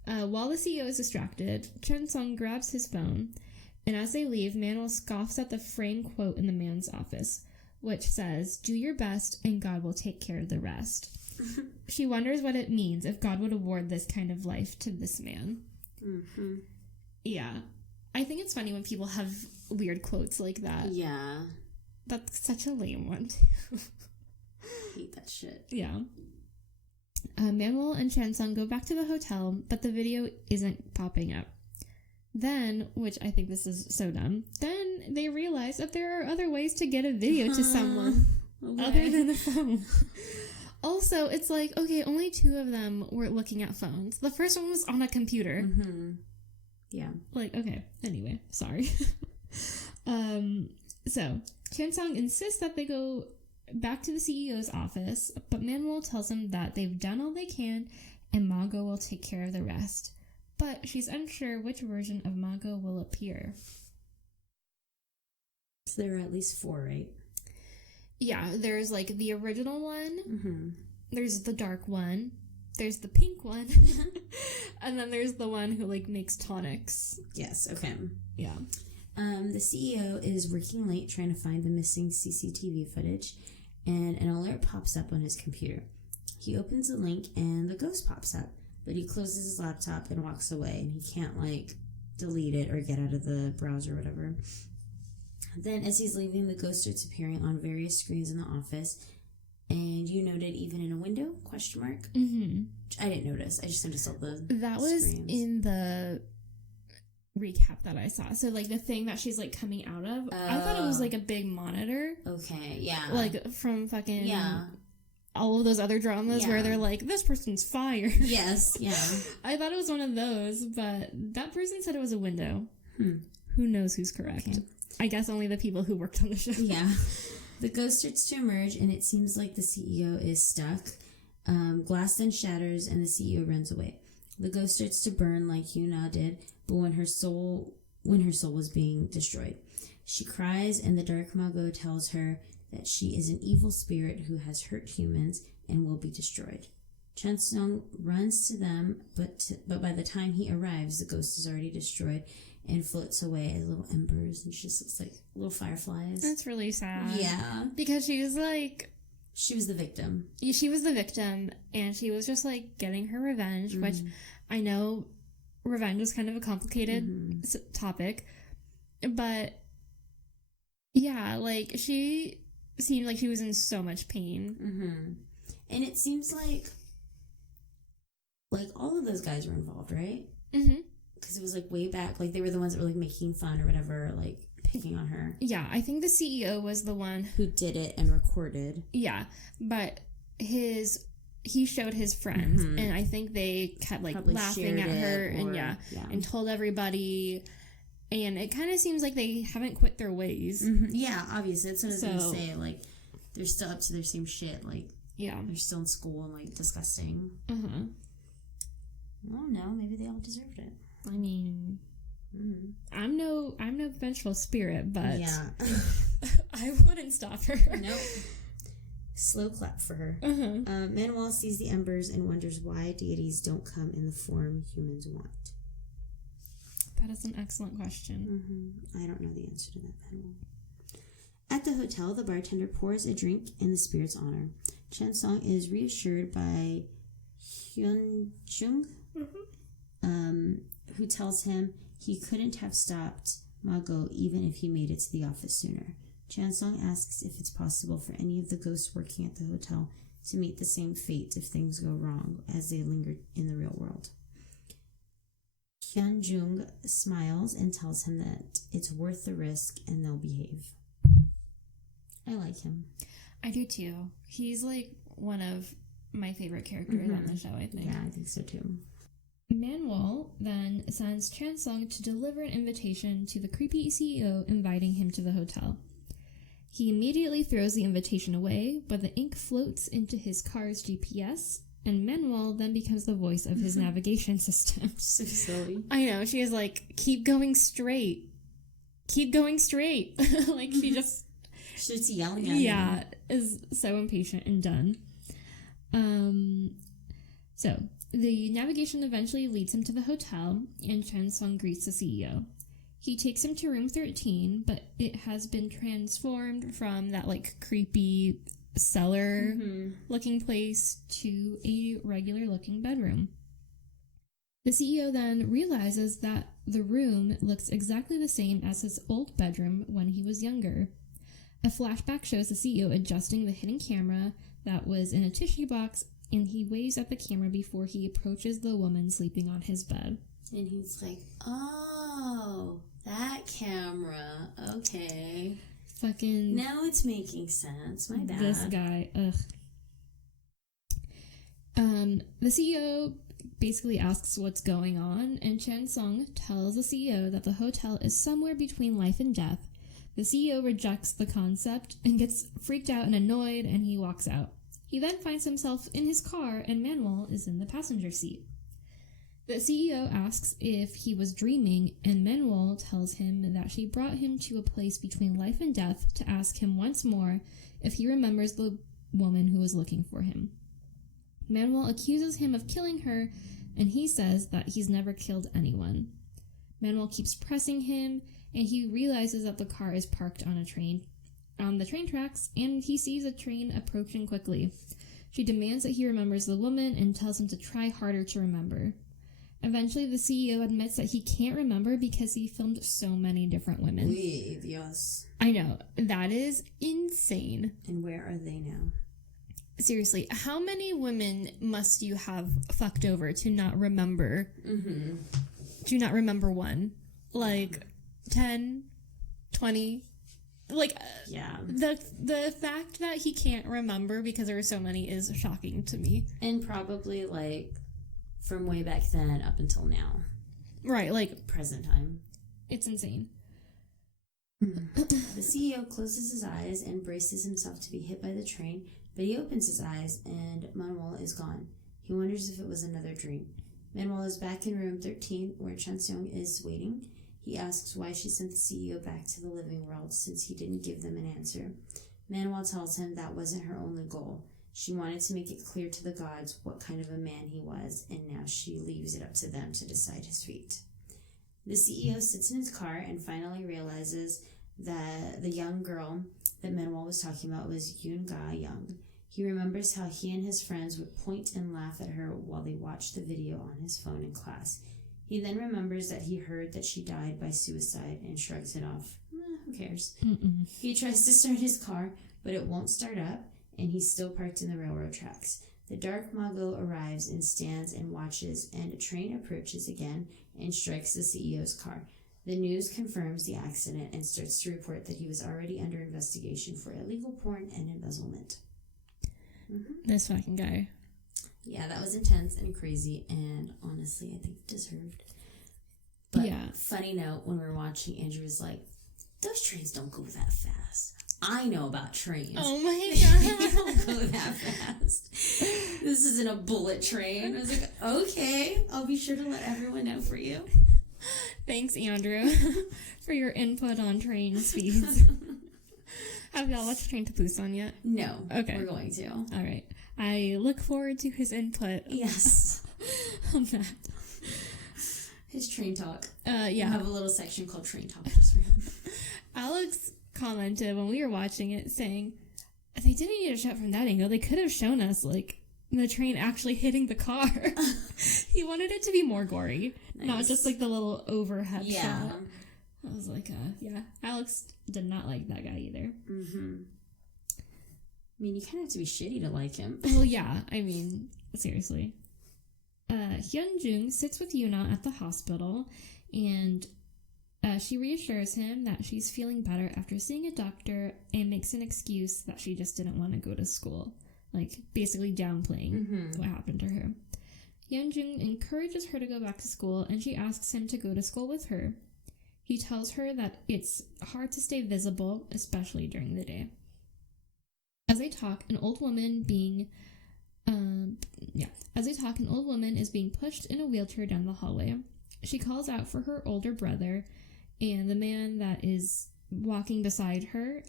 While the CEO is distracted, Chen Sung grabs his phone, and as they leave, Manuel scoffs at the framed quote in the man's office, which says, do your best and God will take care of the rest. She wonders what it means if God would award this kind of life to this man. Yeah. I think it's funny when people have weird quotes like that. Yeah. That's such a lame one, too. I hate that shit. Yeah. Manuel and Chan Sung go back to the hotel, but the video isn't popping up. Then, which I think this is so dumb, then they realize that there are other ways to get a video to someone other than a phone. Also, it's like, okay, only 2 of them were looking at phones. The first one was on a computer. Yeah. Like, okay, anyway, sorry. So, Chan Sung insists that they go back to the CEO's office, but Manuel tells him that they've done all they can and Mago will take care of the rest. But she's unsure which version of Mago will appear. So there are at least 4, right? Yeah, there's like the original one, there's the dark one, there's the pink one, and then there's the one who like makes tonics. Yes, okay. Yeah. The CEO is working late trying to find the missing CCTV footage, and an alert pops up on his computer. He opens the link and the ghost pops up, but he closes his laptop and walks away, and he can't like delete it or get out of the browser or whatever. Then as he's leaving, the ghost starts appearing on various screens in the office, and you noted even in a window, question mark? Which I didn't notice. I just noticed all the That was screens. in the recap that I saw. So like the thing that she's like coming out of, I thought it was like a big monitor. Okay, yeah. Like from fucking all of those other dramas where they're like, this person's fired. Yes, yeah. I thought it was one of those, but that person said it was a window. Who knows who's correct? Okay. I guess only the people who worked on the show. Yeah. The ghost starts to emerge, and it seems like the CEO is stuck. Glass then shatters, and the CEO runs away. The ghost starts to burn like Yuna did, but when her soul was being destroyed. She cries, and the Dark Mago tells her that she is an evil spirit who has hurt humans and will be destroyed. Chen Sung runs to them, but by the time he arrives, the ghost is already destroyed and floats away as little embers, and she just looks like little fireflies. That's really sad. Yeah. Because she was like... She was the victim. She was the victim, and she was just like getting her revenge, which I know revenge is kind of a complicated topic, but yeah, like she seemed like she was in so much pain. And it seems like all of those guys were involved, right? Because it was like way back, like they were the ones that were like making fun or whatever, like picking on her. Yeah, I think the CEO was the one who did it and recorded. Yeah, but he showed his friends, and I think they kept like probably laughing at her and told everybody. And it kind of seems like they haven't quit their ways. Yeah, obviously. That's what I was going to say. Like, they're still up to their same shit. Like, yeah, they're still in school and, like, disgusting. I don't know. Maybe they all deserved it. I mean, I'm no vengeful spirit, but yeah. I wouldn't stop her. Nope. Slow clap for her. Manuel sees the embers and wonders why deities don't come in the form humans want. That is an excellent question. I don't know the answer to that, Manuel. At the hotel, the bartender pours a drink in the spirit's honor. Chen Song is reassured by Hyun Jung, who tells him he couldn't have stopped Mago even if he made it to the office sooner. Chan Song asks if it's possible for any of the ghosts working at the hotel to meet the same fate if things go wrong as they linger in the real world. Hyun Jung smiles and tells him that it's worth the risk and they'll behave. I like him. I do too. He's like one of my favorite characters on the show, I think. Yeah, I think so too. Manuel then sends Chan Sung to deliver an invitation to the creepy CEO inviting him to the hotel. He immediately throws the invitation away, but the ink floats into his car's GPS, and Manuel then becomes the voice of his navigation system. So silly. I know, she is like, keep going straight. Keep going straight. Like, she just... She's yelling at him. Yeah, is so impatient and done. So, the navigation eventually leads him to the hotel, and Chen Sung greets the CEO. He takes him to room 13, but it has been transformed from that, like, creepy cellar-looking place to a regular-looking bedroom. The CEO then realizes that the room looks exactly the same as his old bedroom when he was younger. A flashback shows the CEO adjusting the hidden camera that was in a tissue box, and he waves at the camera before he approaches the woman sleeping on his bed. And he's like, oh, that camera. Okay. Fucking... Now it's making sense. My bad. This guy. Ugh. The CEO basically asks what's going on, and Chen Sung tells the CEO that the hotel is somewhere between life and death. The CEO rejects the concept and gets freaked out and annoyed, and he walks out. He then finds himself in his car, and Manuel is in the passenger seat. The CEO asks if he was dreaming, and Manuel tells him that she brought him to a place between life and death to ask him once more if he remembers the woman who was looking for him. Manuel accuses him of killing her, and he says that he's never killed anyone. Manuel keeps pressing him, and he realizes that the car is parked on the train tracks, and he sees a train approaching quickly. She demands that he remembers the woman and tells him to try harder to remember. Eventually, the CEO admits that he can't remember because he filmed so many different women. Oui, Dios. I know. That is insane. And where are they now? Seriously, how many women must you have fucked over to not remember? To not remember one? Like, 10? 20? Like, yeah. The fact that he can't remember because there are so many is shocking to me. And probably, like, from way back then up until now. Right, like... Present time. It's insane. The CEO closes his eyes and braces himself to be hit by the train, but he opens his eyes and Manuel is gone. He wonders if it was another dream. Manuel is back in room 13 where Chen Seong is waiting. He asks why she sent the CEO back to the living world since he didn't give them an answer. Manuel tells him that wasn't her only goal. She wanted to make it clear to the gods what kind of a man he was, and now she leaves it up to them to decide his fate. The CEO sits in his car and finally realizes that the young girl that Manuel was talking about was Yoon Ga Young. He remembers how he and his friends would point and laugh at her while they watched the video on his phone in class. He then remembers that he heard that she died by suicide and shrugs it off. Who cares? He tries to start his car, but it won't start up, and he's still parked in the railroad tracks. The dark Mago arrives and stands and watches, and a train approaches again and strikes the CEO's car. The news confirms the accident and starts to report that he was already under investigation for illegal porn and embezzlement. Mm-hmm. This fucking guy. Yeah, that was intense and crazy, and honestly, I think deserved. But funny note, when we were watching, Andrew was like, those trains don't go that fast. I know about trains. Oh my god. They don't go that fast. This isn't a bullet train. I was like, okay, I'll be sure to let everyone know for you. Thanks, Andrew, for your input on train speeds. Have y'all watched Train to Busan yet? No. Okay. We're going to. All right. I look forward to his input. Yes. On that. His train talk. Yeah. We'll have a little section called Train Talk just for him. Alex commented when we were watching it saying, they didn't need a shot from that angle. They could have shown us, like, the train actually hitting the car. He wanted it to be more gory. Nice. Not just, like, the little overhead shot. I was like, yeah. Alex did not like that guy either. Mm-hmm. I mean, you kind of have to be shitty to like him. Well, yeah. I mean, seriously. Hyunjung sits with Yuna at the hospital, and she reassures him that she's feeling better after seeing a doctor and makes an excuse that she just didn't want to go to school. Like, basically downplaying what happened to her. Hyunjung encourages her to go back to school, and she asks him to go to school with her. He tells her that it's hard to stay visible, especially during the day. As they talk, an old woman is being pushed in a wheelchair down the hallway. She calls out for her older brother, and the man that is walking beside her,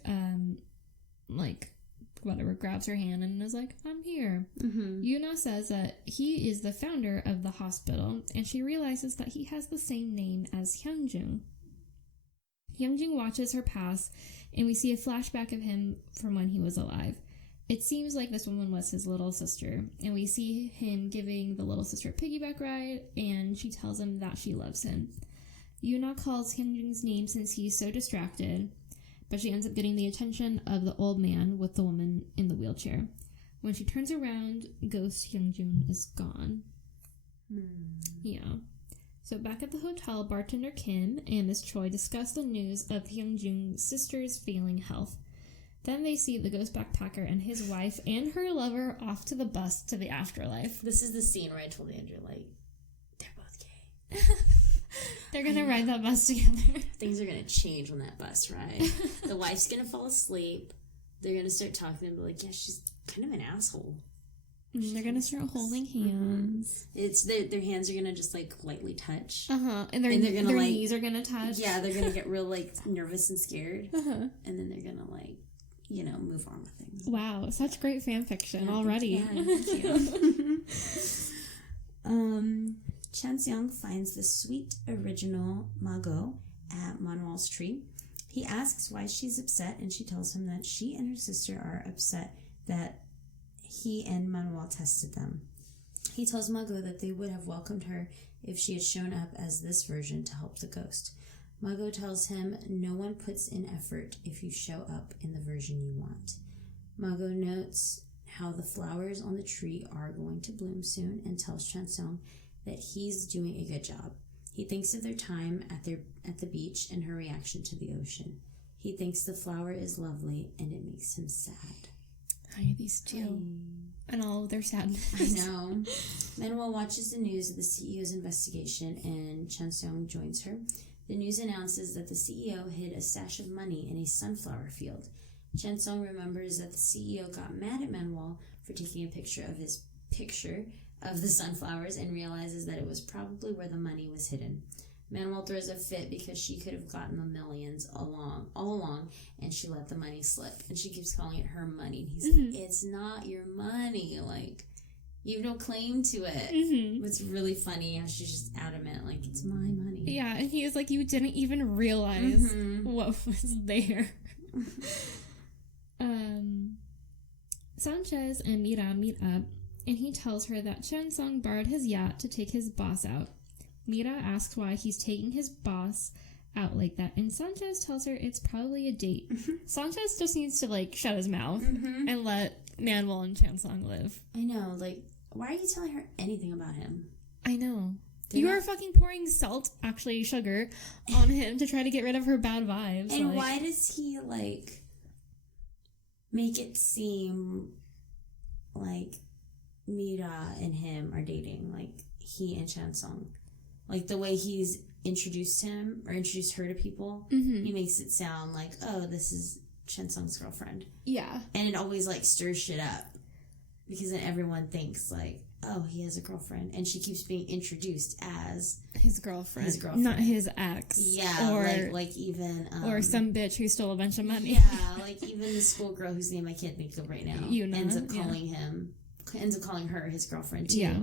grabs her hand and is like, I'm here. Mm-hmm. Yuna says that he is the founder of the hospital, and she realizes that he has the same name as Hyunjung. Hyunjung watches her pass, and we see a flashback of him from when he was alive. It seems like this woman was his little sister, and we see him giving the little sister a piggyback ride, and she tells him that she loves him. Yuna calls Hyunjung's name since he's so distracted, but she ends up getting the attention of the old man with the woman in the wheelchair. When she turns around, ghost Hyunjung is gone. Yeah. So back at the hotel, bartender Kim and Miss Choi discuss the news of Hyunjung's sister's failing health. Then they see the ghost backpacker and his wife and her lover off to the bus to the afterlife. This is the scene where I told Andrew, like, they're both gay. They're gonna ride that bus together. Things are gonna change on that bus ride. The wife's gonna fall asleep. They're gonna start talking and be like, yeah, she's kind of an asshole. And they're gonna start holding hands. It's their hands are gonna just like lightly touch. And their knees are gonna touch. Yeah, they're gonna get real like nervous and scared. And then they're gonna like, move on with things. Wow, such great fan fiction already. Thank you. Chanseong finds the sweet original Mago at Manuel's tree. He asks why she's upset, and she tells him that she and her sister are upset that he and Manuel tested them. He tells Mago that they would have welcomed her if she had shown up as this version to help the ghost. Mago tells him no one puts in effort if you show up in the version you want. Mago notes how the flowers on the tree are going to bloom soon and tells Chanseong that he's doing a good job. He thinks of their time at the beach and her reaction to the ocean. He thinks the flower is lovely and it makes him sad. Hi, these two. And all of their sadness. I know. Manuel watches the news of the CEO's investigation and Chanseong joins her. The news announces that the CEO hid a stash of money in a sunflower field. Chanseong remembers that the CEO got mad at Manuel for taking a picture of his picture of the sunflowers and realizes that it was probably where the money was hidden. Manuel throws a fit because she could have gotten the millions all along, and she let the money slip. And she keeps calling it her money. And he's like, it's not your money. Like, you have no claim to it. It's really funny how she's just adamant, like, it's my money. Yeah, and he is like, you didn't even realize what was there. Sanchez and Mira meet up, and he tells her that Chanseong borrowed his yacht to take his boss out. Mira asks why he's taking his boss out like that, and Sanchez tells her it's probably a date. Sanchez just needs to, like, shut his mouth and let Manuel and Chanseong live. I know, like, why are you telling her anything about him? I know. You are fucking pouring salt, actually sugar, on him to try to get rid of her bad vibes. And why does he, like, make it seem like Mira and him are dating? Like, he and Chansung. Like, the way he's introduced him, or introduced her to people, he makes it sound like, oh, this is Chansung's girlfriend. Yeah. And it always, like, stirs shit up. Because then everyone thinks, like, oh, he has a girlfriend. And she keeps being introduced as his girlfriend. Not his ex. Yeah, or like even... or some bitch who stole a bunch of money. Yeah, like even the schoolgirl whose name I can't think of right now. Ends up calling her his girlfriend, too. Yeah.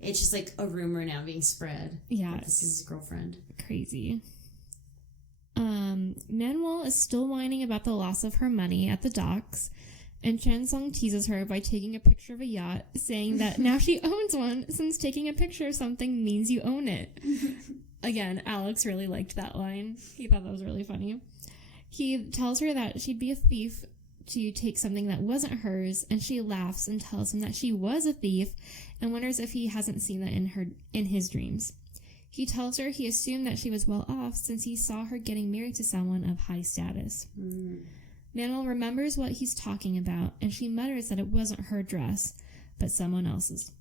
It's just, like, a rumor now being spread. Yeah. This is his girlfriend. Crazy. Manuel is still whining about the loss of her money at the docks. And Chansung teases her by taking a picture of a yacht, saying that now she owns one, since taking a picture of something means you own it. Again, Alex really liked that line. He thought that was really funny. He tells her that she'd be a thief to take something that wasn't hers, and she laughs and tells him that she was a thief, and wonders if he hasn't seen that in his dreams. He tells her he assumed that she was well off, since he saw her getting married to someone of high status. Manuel remembers what he's talking about, and she mutters that it wasn't her dress, but someone else's.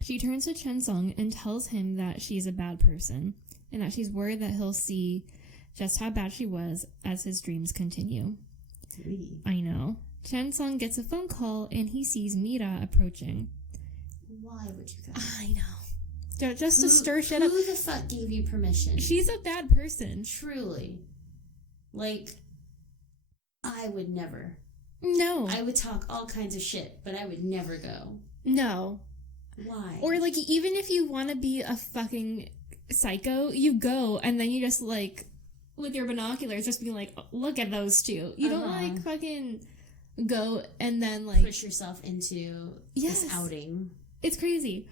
She turns to Chansung and tells him that she's a bad person, and that she's worried that he'll see just how bad she was as his dreams continue. I know. Chansung gets a phone call, and he sees Mira approaching. Why would you go? I know. Just to stir shit up. Who the fuck gave you permission? She's a bad person. Truly. Like... I would never. No. I would talk all kinds of shit, but I would never go. No. Why? Or, like, even if you want to be a fucking psycho, you go, and then you just, like, with your binoculars, just be like, look at those two. You don't, like, fucking go and then, like... push yourself into this outing. It's crazy.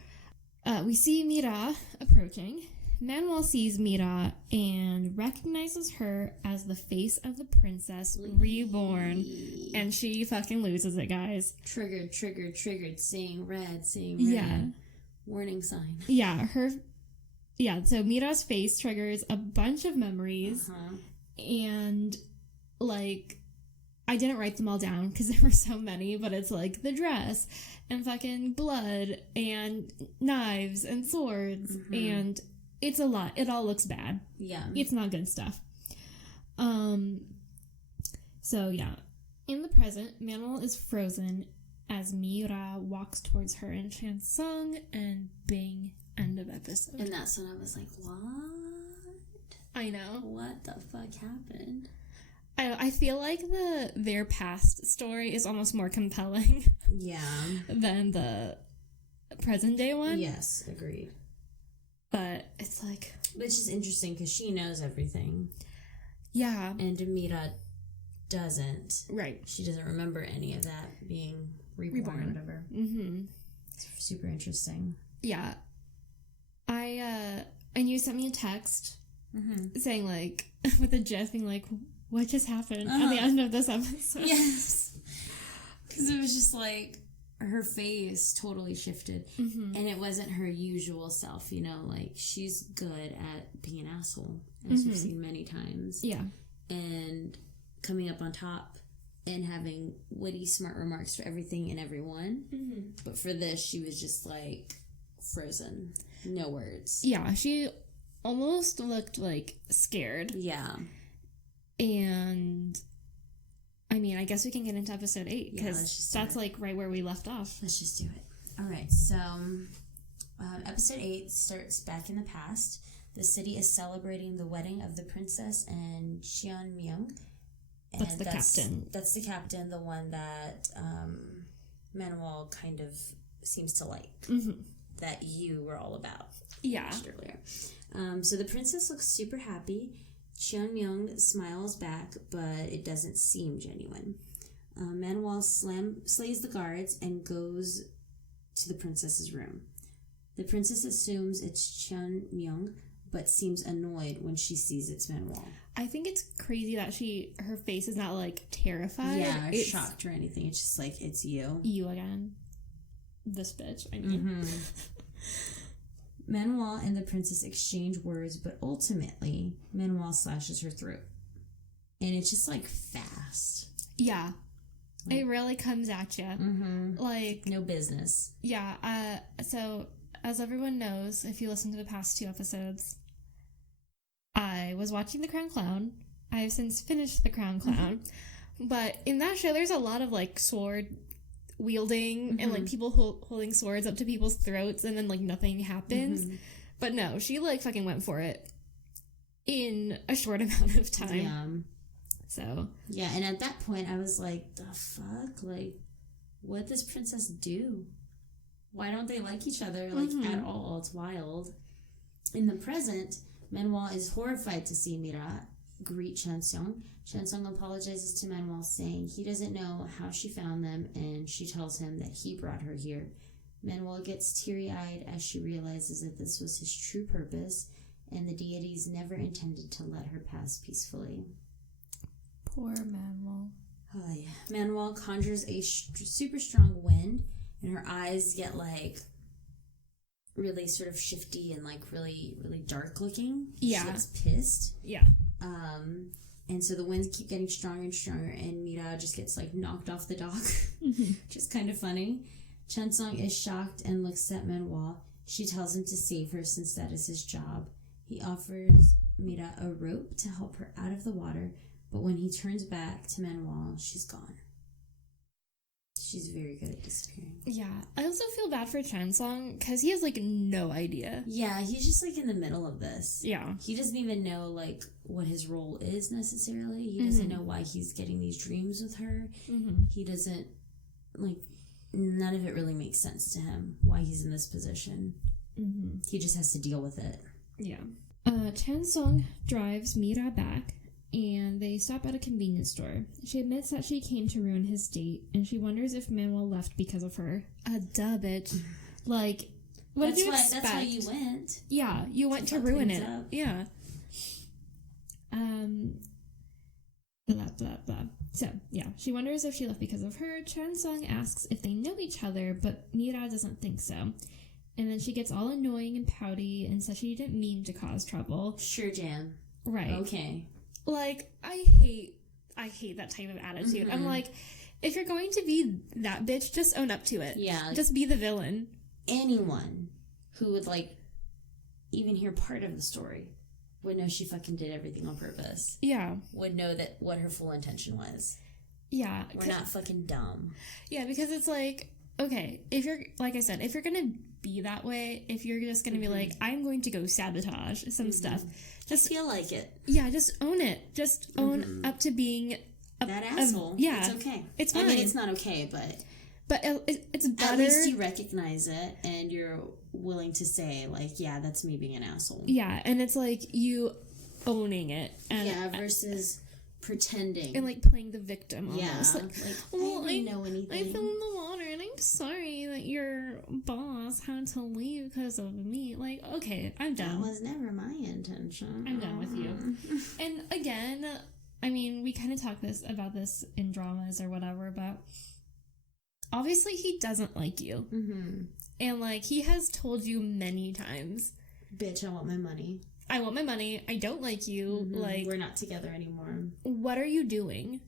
We see Mira approaching. Manuel sees Mira and recognizes her as the face of the princess reborn. And she fucking loses it, guys. Triggered. Seeing red. Yeah. Warning sign. Yeah, so Mira's face triggers a bunch of memories. And, like, I didn't write them all down because there were so many, but it's like the dress and fucking blood and knives and swords and... It's a lot. It all looks bad. Yeah. It's not good stuff. So, yeah. In the present, Manuel is frozen as Mira walks towards her in Chansung, and bing, end of episode. And that's when I was like, what? I know. What the fuck happened? I feel like their past story is almost more compelling. Yeah. Than the present day one. Yes, agreed. But it's like... Which is interesting because she knows everything. Yeah. And Mira doesn't. Right. She doesn't remember any of that being reborn. Or whatever. Mm-hmm. It's super interesting. Yeah. And you sent me a text saying, like, with a gif being like, what just happened at the end of this episode? Yes. Because it was just like... her face totally shifted, and it wasn't her usual self, you know, like, she's good at being an asshole, as we've seen many times. Yeah. And coming up on top and having witty, smart remarks for everything and everyone. But for this, she was just, like, frozen. No words. Yeah, she almost looked, like, scared. Yeah. And... I mean, I guess we can get into episode 8, because that's, like, right where we left off. Let's just do it. All right, so episode 8 starts back in the past. The city is celebrating the wedding of the princess and Cheon Myung. And that's the captain. That's the captain, the one that Manuel kind of seems to like. That you were all about. Yeah. Earlier. So the princess looks super happy. Cheon Myung smiles back, but it doesn't seem genuine. Manuel slays the guards and goes to the princess's room. The princess assumes it's Cheon Myung, but seems annoyed when she sees it's Manuel. I think it's crazy that her face is not, like, terrified. Yeah, it's shocked or anything. It's just like, it's you. You again. This bitch, I mean. Manuel and the princess exchange words, but ultimately, Manuel slashes her throat. And it's just, like, fast. Yeah. Like, it really comes at you. Mm-hmm. Like... No business. Yeah. So, as everyone knows, if you listen to the past 2 episodes, I was watching The Crown Clown. I have since finished The Crown Clown. But in that show, there's a lot of, like, sword wielding and, like, people holding swords up to people's throats and then, like, nothing happens. But no, she, like, fucking went for it in a short amount of time. Yeah. So. Yeah, and at that point, I was like, the fuck? Like, what does princess do? Why don't they like each other, like, at all? It's wild. In the present, Manuel is horrified to see Mira greet Chansung. Chansung apologizes to Manuel, saying he doesn't know how she found them, and she tells him that he brought her here. Manuel gets teary-eyed as she realizes that this was his true purpose, and the deities never intended to let her pass peacefully. Poor Manuel. Oh, yeah. Manuel conjures a super strong wind, and her eyes get, like, really sort of shifty and, like, really, really dark looking. Yeah. She looks pissed. Yeah. And so the winds keep getting stronger and stronger, and Mira just gets, like, knocked off the dock, which is kind of funny. Chansung is shocked and looks at Manuel. She tells him to save her since that is his job. He offers Mira a rope to help her out of the water, but when he turns back to Manuel, she's gone. She's very good at disappearing. Yeah. I also feel bad for Chansung because he has, like, no idea. Yeah, he's just, like, in the middle of this. Yeah. He doesn't even know, like, what his role is necessarily. He doesn't know why he's getting these dreams with her. He doesn't, like, none of it really makes sense to him, why he's in this position. He just has to deal with it. Yeah. Chansung drives Mira back, and they stop at a convenience store. She admits that she came to ruin his date, and she wonders if Manuel left because of her. Duh, bitch. Like, what did you expect? That's why you went. Yeah, you went to ruin it. Up. Yeah. Blah, blah, blah. So, yeah, she wonders if she left because of her. Chansung asks if they know each other, but Mira doesn't think so. And then she gets all annoying and pouty and says she didn't mean to cause trouble. Sure, Jan. Right. Okay. Like, I hate that type of attitude. I'm like, if you're going to be that bitch, just own up to it. Yeah. Just be the villain. Anyone who would, like, even hear part of the story would know she fucking did everything on purpose. Yeah. Would know that what her full intention was. Yeah. We're not fucking dumb. Yeah, because it's like, okay, if you're, like I said, if you're gonna be that way, if you're just gonna be like, I'm going to go sabotage some stuff, just feel like it. Yeah, just own it. Just own up to being that asshole. Yeah. It's okay. It's fine. I mean, it's not okay, but it's better. At least you recognize it and you're willing to say, like, yeah, that's me being an asshole. Yeah, and it's like you owning it. And, versus pretending. And, like, playing the victim almost. Yeah. Like, well, I didn't know anything. I fell in the water and I'm sorry that your boss had to leave because of me. Like, okay, I'm done. That was never my intention. I'm done with you. And again, I mean, we kind of talk about this in dramas or whatever, but obviously he doesn't like you. And, like, he has told you many times, bitch, I want my money. I want my money. I don't like you. Like, we're not together anymore. What are you doing?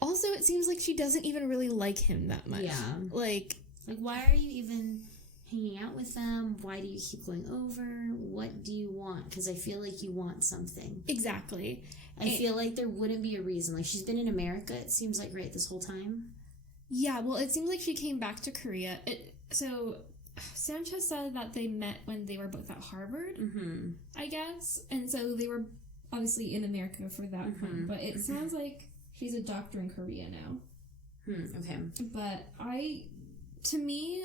Also, it seems like she doesn't even really like him that much. Yeah. Like, why are you even hanging out with them? Why do you keep going over? What do you want? Because I feel like you want something. Exactly. I feel like there wouldn't be a reason. Like, she's been in America, it seems like, right, this whole time? Yeah, well, it seems like she came back to Korea. So Sanchez said that they met when they were both at Harvard, I guess. And so they were obviously in America for that point. But it sounds like she's a doctor in Korea now. Okay. But to me,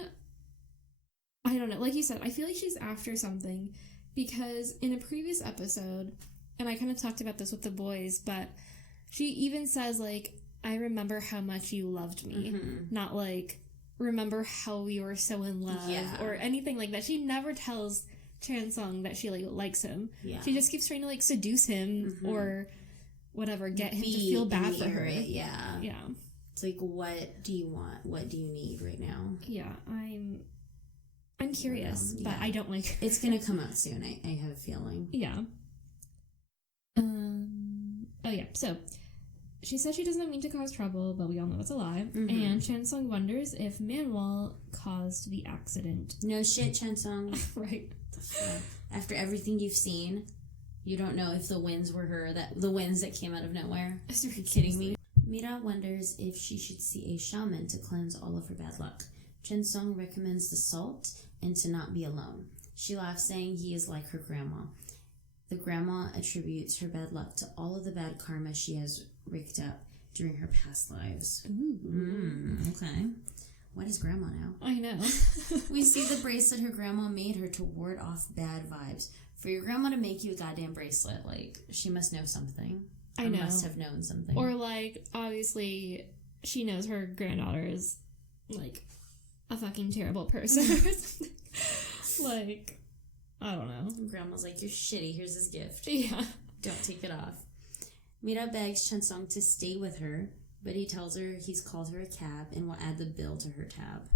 I don't know. Like you said, I feel like she's after something because in a previous episode, and I kind of talked about this with the boys, but she even says, like, I remember how much you loved me. Not like, remember how we were so in love or anything like that. She never tells Chansung that she, like, likes him. Yeah. She just keeps trying to, like, seduce him or whatever, get him to feel bad for her. Yeah. Yeah. It's like, what do you want? What do you need right now? Yeah, I'm curious, but I don't like her. It's gonna come out soon, I have a feeling. Yeah. Oh yeah, so she says she doesn't mean to cause trouble, but we all know that's a lie. Mm-hmm. And Chansung wonders if Manuel caused the accident. No shit, Chansung. Right. After everything you've seen, you don't know if the winds were her, the winds that came out of nowhere. Are you kidding me? Mira wonders if she should see a shaman to cleanse all of her bad luck. Chansung recommends the salt and to not be alone. She laughs, saying he is like her grandma. The grandma attributes her bad luck to all of the bad karma she has raked up during her past lives. Ooh. Okay. What is grandma now? I know. We see the bracelet her grandma made her to ward off bad vibes. For your grandma to make you a goddamn bracelet, like, she must know something. I know. Must have known something. Or, like, obviously, she knows her granddaughter is, like, a fucking terrible person or something. Like, I don't know. Grandma's like, you're shitty, here's this gift. Yeah. Don't take it off. Mira begs Chansung to stay with her, but he tells her he's called her a cab and will add the bill to her tab.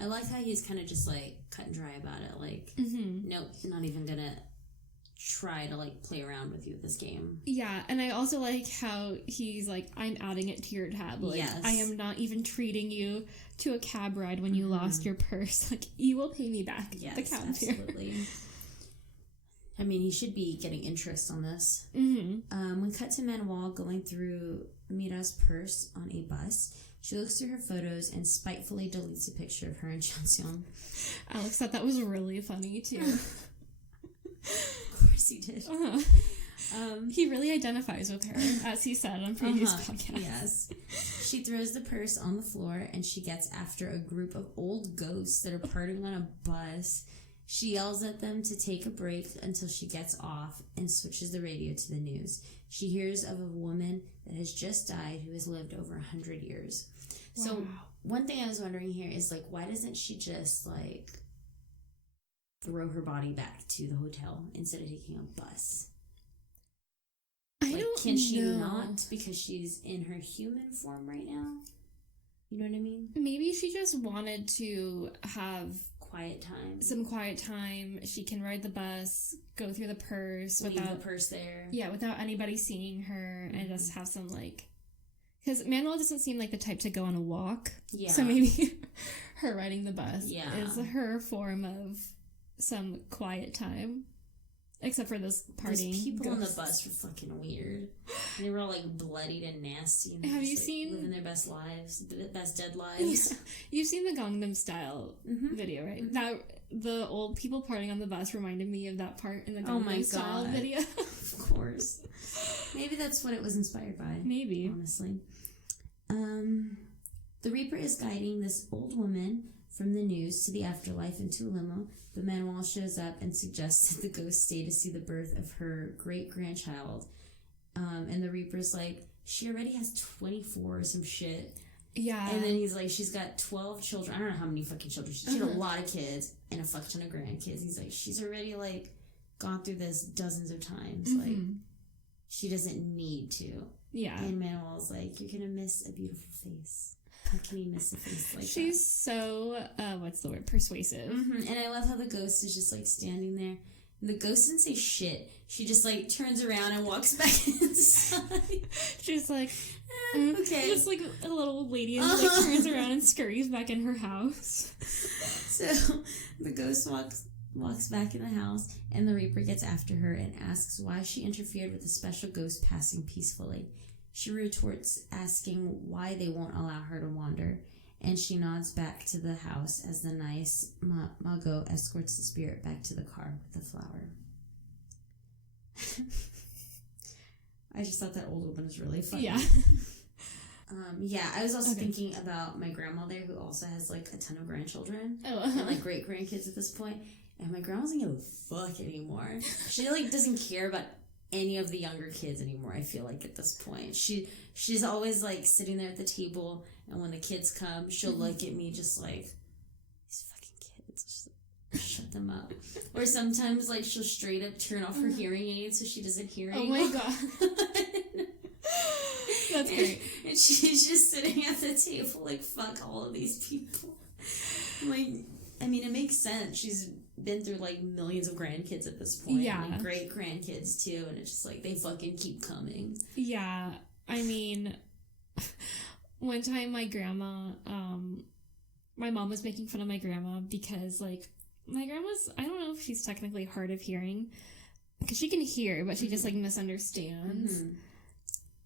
I like how he's kind of just, like, cut and dry about it. Like, nope, not even gonna try to, like, play around with you with this game. Yeah, and I also like how he's like, I'm adding it to your tab. Like, yes. I am not even treating you to a cab ride when you lost your purse. Like, you will pay me back. Yes, the cab absolutely. I mean, he should be getting interest on this. We cut to Manuel going through Mira's purse on a bus. She looks through her photos and spitefully deletes a picture of her and Chansung. Alex thought that was really funny, too. Of course he did. He really identifies with her, as he said on previous podcasts. Yes. She throws the purse on the floor and she gets after a group of old ghosts that are partying on a bus. She yells at them to take a break until she gets off and switches the radio to the news. She hears of a woman that has just died who has lived over 100 years. Wow. So one thing I was wondering here is, like, why doesn't she just, like, throw her body back to the hotel instead of taking a bus? Can she not, because she's in her human form right now? You know what I mean? Maybe she just wanted to have some quiet time. She can ride the bus, go through the purse without the purse there. Yeah, without anybody seeing her, and just have some, like, because Manuel doesn't seem like the type to go on a walk. Yeah. So maybe her riding the bus is her form of some quiet time. Except for this partying. Those people on the bus were fucking weird. They were all, like, bloodied and nasty. And have you like, seen living their best lives, best dead lives? Yeah. You've seen the Gangnam Style video, right? That the old people partying on the bus reminded me of that part in the Gangnam Style video. Of course. Maybe that's what it was inspired by. Maybe, honestly. The Reaper is guiding this old woman from the news to the afterlife into a limo, but Manuel shows up and suggests that the ghost stay to see the birth of her great-grandchild. And the Reaper's like, she already has 24 or some shit. Yeah. And then he's like, she's got 12 children. I don't know how many fucking children. She had a lot of kids and a fuck ton of grandkids. He's like, she's already, like, gone through this dozens of times. Like, she doesn't need to. Yeah. And Manuel's like, you're gonna miss a beautiful face. How can you miss a face like She's that? so, what's the word? Persuasive. And I love how the ghost is just, like, standing there. And the ghost didn't say shit. She just, like, turns around and walks back inside. She's like, okay. Just, like, a little lady and, like, turns around and scurries back in her house. So, the ghost walks back in the house, and the Reaper gets after her and asks why she interfered with a special ghost passing peacefully. She retorts, asking why they won't allow her to wander, and she nods back to the house as the nice Mago escorts the spirit back to the car with the flower. I just thought that old woman was really funny. Yeah. I was also thinking about my grandmother, who also has, like, a ton of grandchildren. And, like, great-grandkids at this point. And my grandma doesn't give a fuck anymore. She, like, doesn't care about any of the younger kids anymore, I feel like, at this point. She's always, like, sitting there at the table, and when the kids come, she'll look at me just like, these fucking kids, just shut them up. Or sometimes, like, she'll straight up turn off her hearing aids so she doesn't hear anymore. Oh my god. That's great. And she's just sitting at the table like, fuck all of these people. Like, I mean, it makes sense. She's been through, like, millions of grandkids at this point. Yeah. Like, great-grandkids, too, and it's just, like, they fucking keep coming. Yeah. I mean, one time my grandma, my mom was making fun of my grandma because, like, my grandma's, I don't know if she's technically hard of hearing, because she can hear, but she just, like, misunderstands.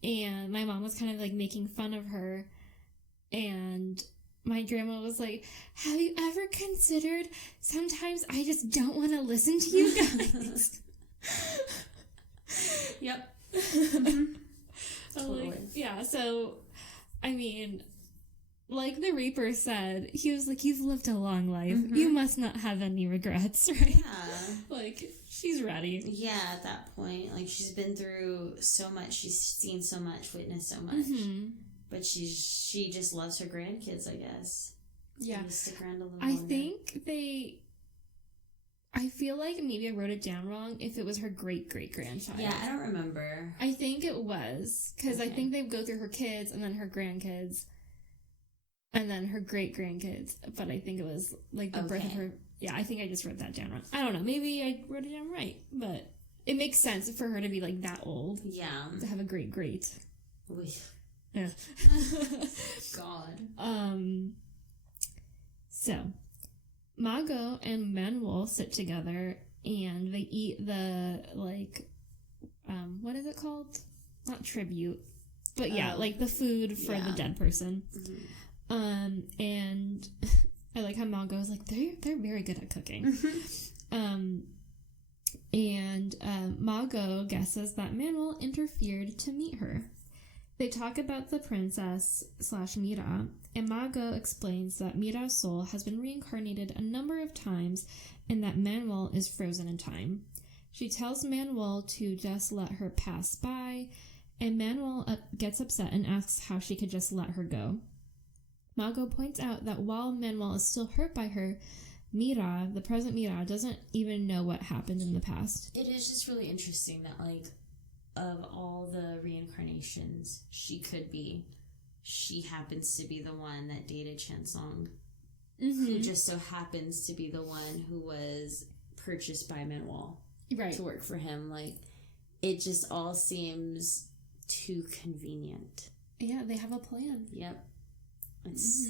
And my mom was kind of, like, making fun of her, and my grandma was like, have you ever considered sometimes I just don't want to listen to you guys? Yep. Totally. Like, yeah, so, I mean, like the Reaper said, he was like, you've lived a long life. You must not have any regrets, right? Yeah. Like, she's ready. Yeah, at that point. Like, she's been through so much. She's seen so much, witnessed so much. But she just loves her grandkids, I guess. Yeah. Stick around a little I longer. think I feel like maybe I wrote it down wrong if it was her great-great-grandchild. Yeah, I don't remember. I think it was, because I think they go through her kids and then her grandkids and then her great-grandkids, but I think it was, like, the birth of her... Yeah, I think I just wrote that down wrong. I don't know, maybe I wrote it down right, but it makes sense for her to be, like, that old. Yeah. To have a great-great. Yeah. God. So, Margot and Manuel sit together and they eat the, like, what is it called? Not tribute, but yeah, like the food for the dead person. And I like how Margot is like, they're very good at cooking. And Margot guesses that Manuel interfered to meet her. They talk about the princess / Mira, and Margot explains that Mira's soul has been reincarnated a number of times and that Manuel is frozen in time. She tells Manuel to just let her pass by, and Manuel gets upset and asks how she could just let her go. Margot points out that while Manuel is still hurt by her, Mira, the present Mira, doesn't even know what happened in the past. It is just really interesting that, like, of all the reincarnations she could be, she happens to be the one that dated Chansung, who just so happens to be the one who was purchased by Manuel to work for him. Like, it just all seems too convenient. Yeah, they have a plan. Yep. It's,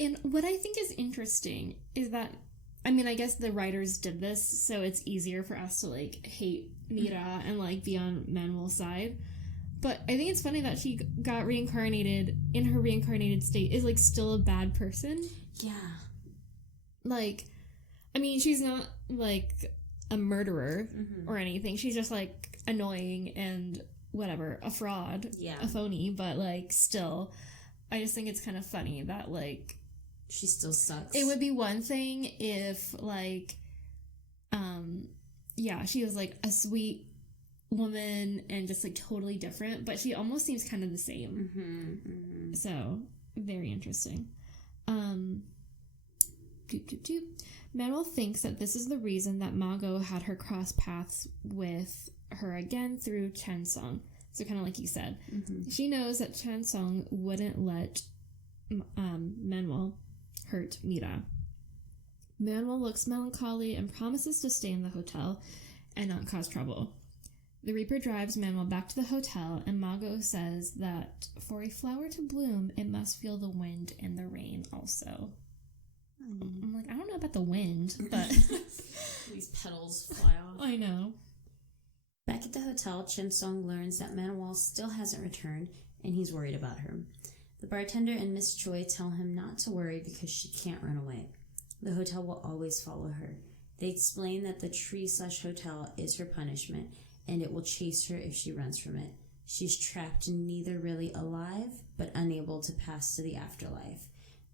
And what I think is interesting is that, I mean, I guess the writers did this, so it's easier for us to, like, hate Mira and, like, be on Manuel's side. But I think it's funny that she got reincarnated in her reincarnated state is, like, still a bad person. Yeah. Like, I mean, she's not, like, a murderer or anything. She's just, like, annoying and whatever, a fraud, a phony, but, like, still, I just think it's kind of funny that, like, she still sucks. It would be one thing if, like, she was, like, a sweet woman and just, like, totally different, but she almost seems kind of the same. So, very interesting. Manuel thinks that this is the reason that Margot had her cross paths with her again through Chansung. So, kind of like you said. She knows that Chansung wouldn't let Manuel hurt Mira. Manuel looks melancholy and promises to stay in the hotel and not cause trouble. The Reaper drives Manuel back to the hotel, and Margot says that for a flower to bloom, it must feel the wind and the rain also. I'm like, I don't know about the wind, but... These petals fly off. I know. Back at the hotel, Chansung learns that Manuel still hasn't returned, and he's worried about her. The bartender and Miss Choi tell him not to worry because she can't run away. The hotel will always follow her. They explain that the tree/hotel is her punishment, and it will chase her if she runs from it. She's trapped neither really alive, but unable to pass to the afterlife.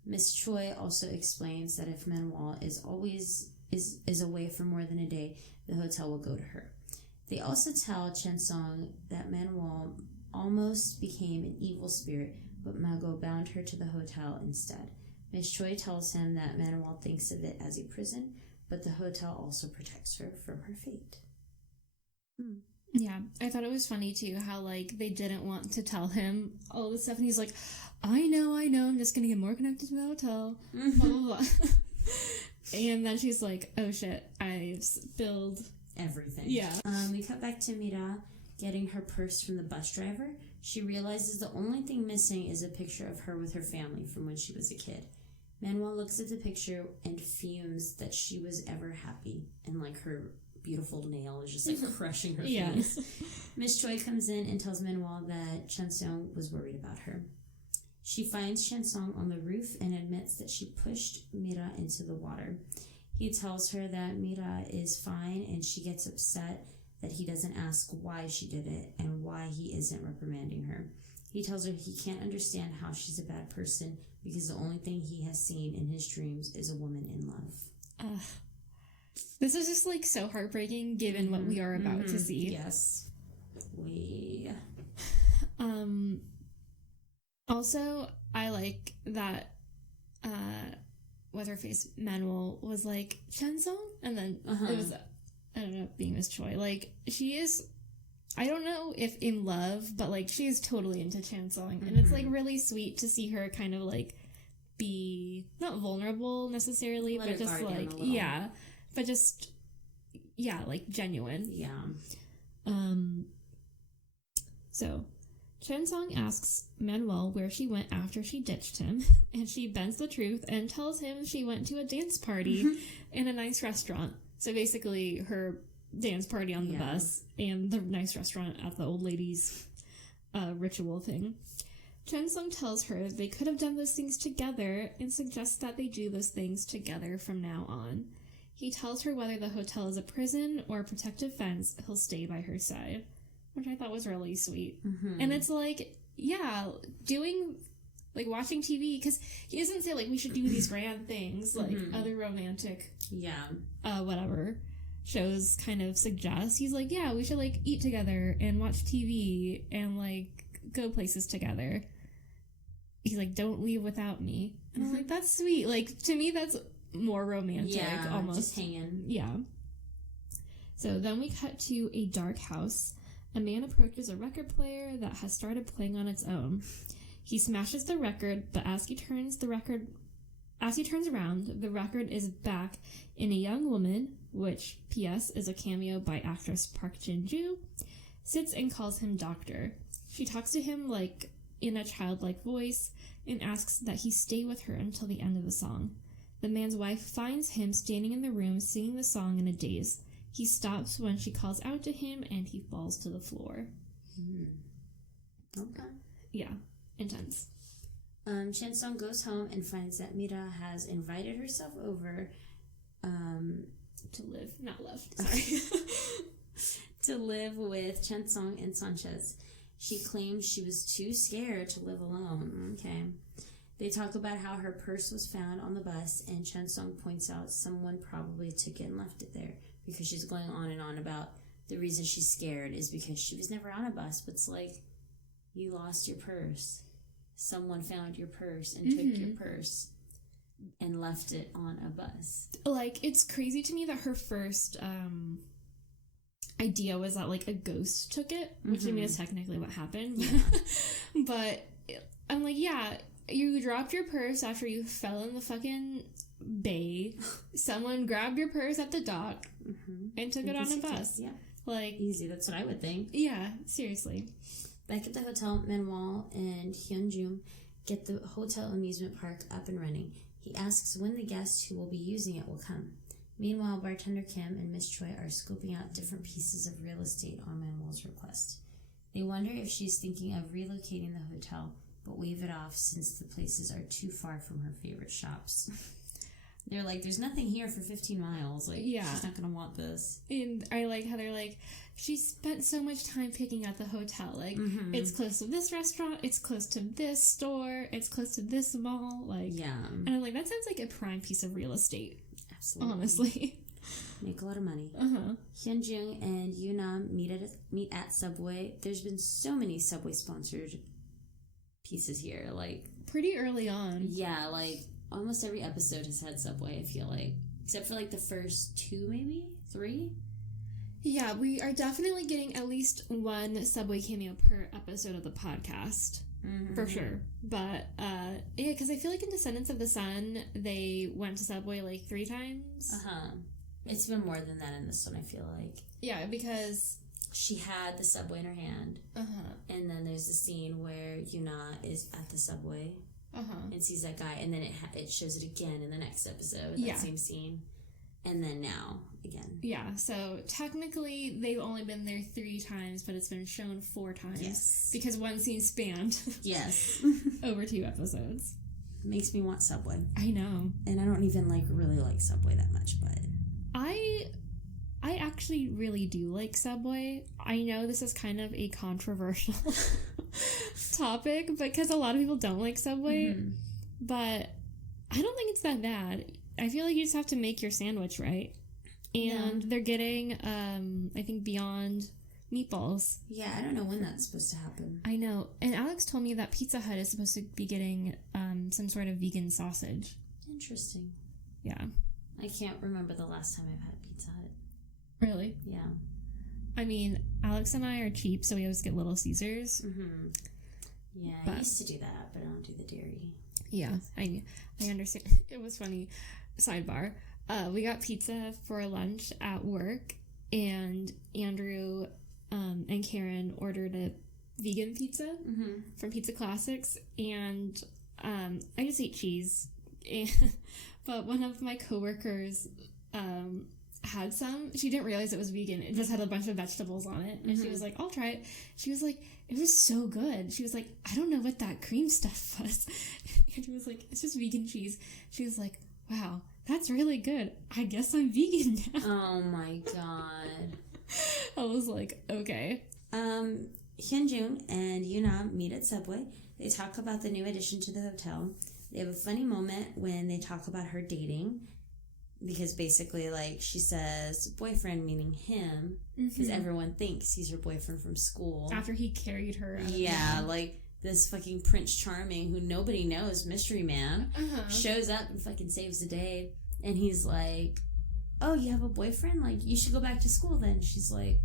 Miss Choi also explains that if Manuel is away for more than a day, the hotel will go to her. They also tell Chansung that Manuel almost became an evil spirit, but Margot bound her to the hotel instead. Miss Choi tells him that Manuel thinks of it as a prison, but the hotel also protects her from her fate. Yeah, I thought it was funny too how, like, they didn't want to tell him all this stuff, and he's like, I know, I'm just gonna get more connected to the hotel, blah, blah, blah. And then she's like, oh shit, I've spilled everything. Yeah. We cut back to Mira getting her purse from the bus driver. She realizes the only thing missing is a picture of her with her family from when she was a kid. Manuel looks at the picture and fumes that she was ever happy, and like her beautiful nail is just like crushing her face. Miss Choi comes in and tells Manuel that Chansung was worried about her. She finds Chansung on the roof and admits that she pushed Mira into the water. He tells her that Mira is fine, and she gets upset that he doesn't ask why she did it and why he isn't reprimanding her. He tells her he can't understand how she's a bad person because the only thing he has seen in his dreams is a woman in love. This is just like so heartbreaking given what we are about to see. Yes. Also, I like that what's her face Manuel was like Chansung, and then it was ended up being Miss Choi. Like, she is, I don't know if in love, but like she is totally into Chansung, and it's like really sweet to see her kind of like be not vulnerable necessarily, but just like but just like genuine. So Chansung asks Manuel where she went after she ditched him, and she bends the truth and tells him she went to a dance party in a nice restaurant. So basically her dance party on the bus and the nice restaurant at the old lady's ritual thing. Chansung tells her they could have done those things together and suggests that they do those things together from now on. He tells her whether the hotel is a prison or a protective fence, he'll stay by her side, which I thought was really sweet. And it's like, doing, like, watching TV, because he doesn't say, like, we should do these grand things, like other romantic, whatever shows kind of suggest. He's like, we should, like, eat together and watch TV and, like, go places together. He's like, don't leave without me. And I'm like, that's sweet. Like, to me, that's more romantic, almost. Just hanging. So then we cut to a dark house. A man approaches a record player that has started playing on its own. He smashes the record, but as he turns around, the record is back in a young woman, which, P.S., is a cameo by actress Park Jin-joo, sits and calls him doctor. She talks to him like in a childlike voice and asks that he stay with her until the end of the song. The man's wife finds him standing in the room singing the song in a daze. He stops when she calls out to him and he falls to the floor. Okay. Intense. Chansung goes home and finds that Mira has invited herself over to live, not love, sorry. to live with Chansung and Sanchez. She claims she was too scared to live alone. Okay. They talk about how her purse was found on the bus, and Chansung points out someone probably took it and left it there, because she's going on and on about the reason she's scared is because she was never on a bus. But it's like, you lost your purse. Someone found your purse and took your purse and left it on a bus. Like, it's crazy to me that her first idea was that, like, a ghost took it, which I mean is technically what happened. But I'm like, you dropped your purse after you fell in the fucking bay. Someone grabbed your purse at the dock and took it on a bus. Like, easy. That's what I would think. Yeah, seriously. Back at the hotel, Manuel and Hyunjung get the hotel amusement park up and running. He asks when the guests who will be using it will come. Meanwhile, bartender Kim and Miss Choi are scoping out different pieces of real estate on Manuel's request. They wonder if she's thinking of relocating the hotel, but wave it off since the places are too far from her favorite shops. They're like, there's nothing here for 15 miles. Like, she's not going to want this. And I like how they're like, she spent so much time picking out the hotel. Like, it's close to this restaurant, it's close to this store, it's close to this mall. Like, and I'm like, that sounds like a prime piece of real estate. Absolutely. Honestly. Make a lot of money. Hyunjung and Yuna meet at Subway. There's been so many Subway sponsored pieces here. Like, pretty early on. Yeah, like, almost every episode has had Subway, I feel like. Except for, like, the first 2, maybe? 3? Yeah, we are definitely getting at least one Subway cameo per episode of the podcast. for sure. But, yeah, because I feel like in Descendants of the Sun, they went to Subway like 3 times. It's been more than that in this one, I feel like. Yeah, because she had the Subway in her hand. And then there's a scene where Yuna is at the Subway and sees that guy, and then it shows it again in the next episode, that same scene. And then now, again. Yeah, so technically they've only been there 3 times, but it's been shown 4 times. Yes. Because one scene spanned. Yes. over 2 episodes. Makes me want Subway. I know. And I don't even really like Subway that much, but... I actually really do like Subway. I know this is kind of a controversial topic because a lot of people don't like Subway, but I don't think it's that bad. I feel like you just have to make your sandwich right. And they're getting, I think, Beyond meatballs. Yeah, I don't know when that's supposed to happen. I know. And Alex told me that Pizza Hut is supposed to be getting some sort of vegan sausage. Interesting. Yeah. I can't remember the last time I've had Pizza Hut. Really? Yeah. I mean, Alex and I are cheap, so we always get Little Caesars. Yeah, I used to do that, but I don't do the dairy. Yeah, I understand. It was funny. Sidebar. We got pizza for lunch at work, and Andrew and Karen ordered a vegan pizza from Pizza Classics, and I just ate cheese. But one of my coworkers had some. She didn't realize it was vegan. It just had a bunch of vegetables on it. And she was like, I'll try it. She was like, it was so good. She was like, I don't know what that cream stuff was. And she was like, it's just vegan cheese. She was like, wow, that's really good. I guess I'm vegan now. Oh my god. I was like, okay. Hyunjung and Yuna meet at Subway. They talk about the new addition to the hotel. They have a funny moment when they talk about her dating. Because basically, like, she says boyfriend, meaning him, because everyone thinks he's her boyfriend from school. After he carried her out. Yeah, like, this fucking Prince Charming, who nobody knows, mystery man, shows up and fucking saves the day. And he's like, oh, you have a boyfriend? Like, you should go back to school then. She's like,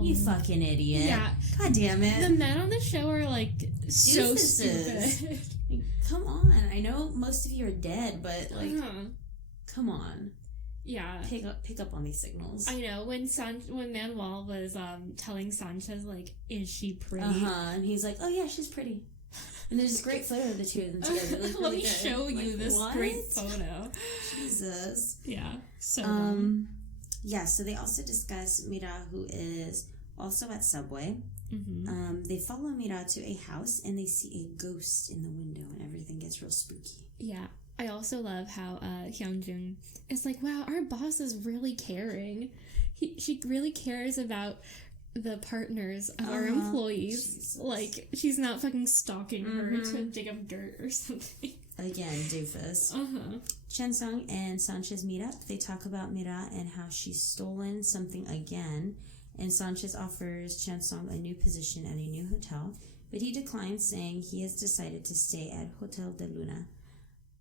you fucking idiot. Yeah. God damn it. The men on the show are, like, so stupid. Like, come on. I know most of you are dead, but, like... Come on. Yeah. Pick up on these signals. I know. When Manuel was telling Sanchez, like, is she pretty? And he's like, oh yeah, she's pretty. And there's this great photo of the two of them together. Like, Let me show you this great photo. Jesus. Yeah. So yeah, so they also discuss Mira, who is also at Subway. They follow Mira to a house and they see a ghost in the window and everything gets real spooky. Yeah. I also love how Hyunjung is like, wow, our boss is really caring. She really cares about the partners of our employees. Jesus. Like, she's not fucking stalking her to dig up dirt or something. Again, doofus. Chen Sung and Sanchez meet up. They talk about Mira and how she's stolen something again. And Sanchez offers Chen Sung a new position at a new hotel. But he declines, saying he has decided to stay at Hotel de Luna.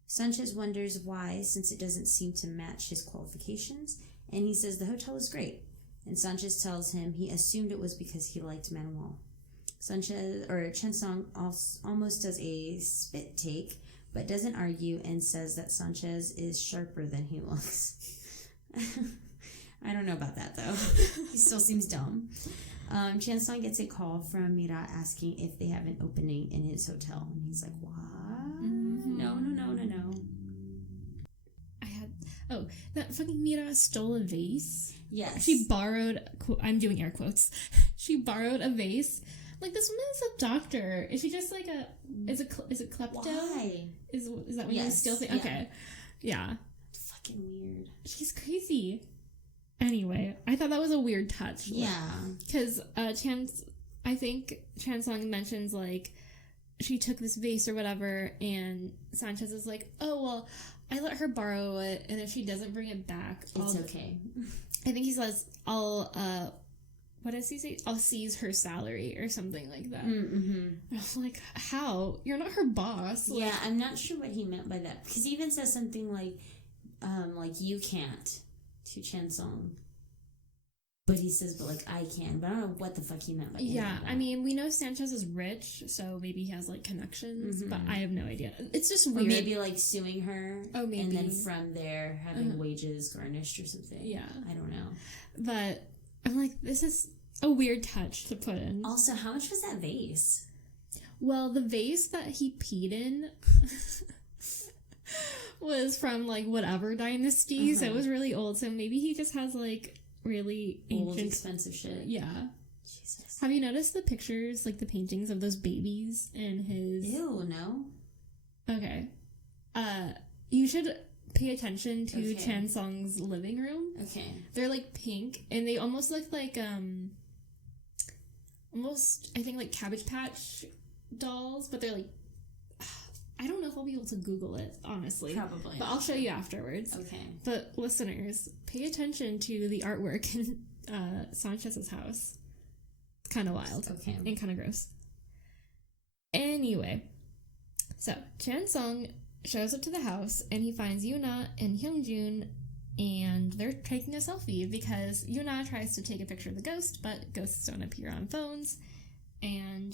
Sanchez wonders why, since it doesn't seem to match his qualifications, and he says the hotel is great. And Sanchez tells him he assumed it was because he liked Manuel. Chen Sung almost does a spit take, but doesn't argue and says that Sanchez is sharper than he looks. I don't know about that, though. He still seems dumb. Chen Sung gets a call from Mira asking if they have an opening in his hotel, and he's like, what? No. That fucking Mira stole a vase. Yes. She borrowed, I'm doing air quotes. She borrowed a vase. Like, this woman is a doctor. Is she just like is it klepto? Why? Is that when you steal things? Okay. Yeah. It's fucking weird. She's crazy. Anyway, I thought that was a weird touch. Yeah. Because I think Chen Sung mentions, like, she took this vase or whatever, and Sanchez is like, oh, well, I let her borrow it, and if she doesn't bring it back, it's okay. I think he says, what does he say? I'll seize her salary or something like that. I'm like, how? You're not her boss. Yeah, like, I'm not sure what he meant by that, because he even says something like you can't to Chen Sung. But he says, but, like, I can. But I don't know what the fuck he meant by yeah, I mean, we know Sanchez is rich, so maybe he has, like, connections, but I have no idea. It's just weird. Or maybe, like, suing her. Oh, maybe. And then from there, having wages garnished or something. Yeah. I don't know. But I'm like, this is a weird touch to put in. Also, how much was that vase? Well, the vase that he peed in was from, like, whatever dynasty, so it was really old, so maybe he just has, like, really ancient... Old, expensive shit. Yeah. Jesus. Have you noticed the pictures, like, the paintings of those babies in his... Ew, no? Okay. You should pay attention to Chan Song's living room. Okay. They're, like, pink, and they almost look like, almost, I think, like, Cabbage Patch dolls, but they're, like, I don't know if I'll be able to Google it, honestly. Probably. But I'll show you afterwards. Okay. But listeners, pay attention to the artwork in Sanchez's house. It's kind of wild. Okay. And kind of gross. Anyway, so Chan Sung shows up to the house and he finds Yuna and Hyungjun and they're taking a selfie because Yuna tries to take a picture of the ghost, but ghosts don't appear on phones. And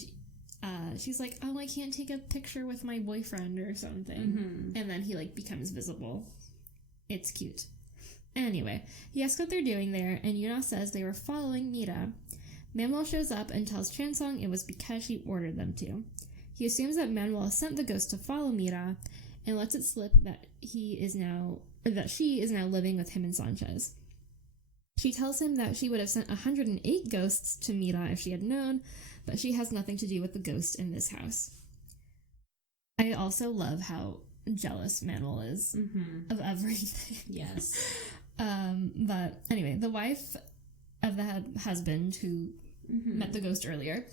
she's like, oh, I can't take a picture with my boyfriend or something. And then he, like, becomes visible. It's cute. Anyway, he asks what they're doing there, and Yuna says they were following Mira. Manuel shows up and tells Chansung it was because she ordered them to. He assumes that Manuel sent the ghost to follow Mira, and lets it slip that she is now living with him and Sanchez. She tells him that she would have sent 108 ghosts to Mira if she had known, but she has nothing to do with the ghost in this house. I also love how jealous Manuel is of everything. Yes. But anyway, the wife of the husband who met the ghost earlier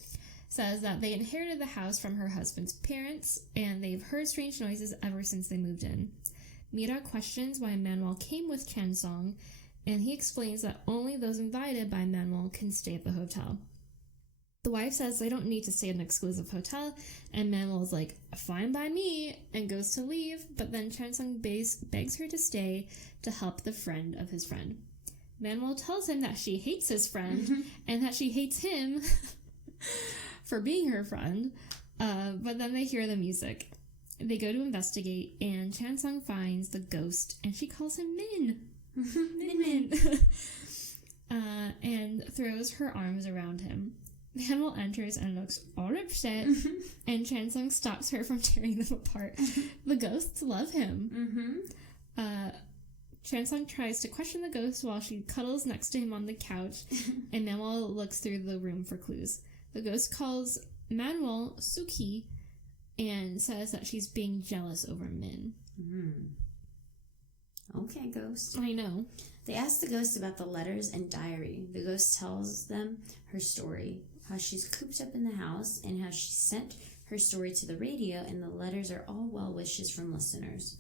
says that they inherited the house from her husband's parents, and they've heard strange noises ever since they moved in. Mira questions why Manuel came with Chan Song, and he explains that only those invited by Manuel can stay at the hotel. The wife says they don't need to stay at an exclusive hotel, and Manuel's like, fine by me, and goes to leave, but then Chansung begs her to stay to help the friend of his friend. Manuel tells him that she hates his friend, and that she hates him for being her friend, but then they hear the music. They go to investigate, and Chansung finds the ghost, and she calls him Min. Min. And throws her arms around him. Manuel enters and looks all upset, and Chansung stops her from tearing them apart. The ghosts love him. Chansung tries to question the ghost while she cuddles next to him on the couch, and Manuel looks through the room for clues. The ghost calls Manuel Suki and says that she's being jealous over Min. Okay, ghost. I know. They ask the ghost about the letters and diary. The ghost tells them her story, how she's cooped up in the house, and how she sent her story to the radio, and the letters are all well wishes from listeners.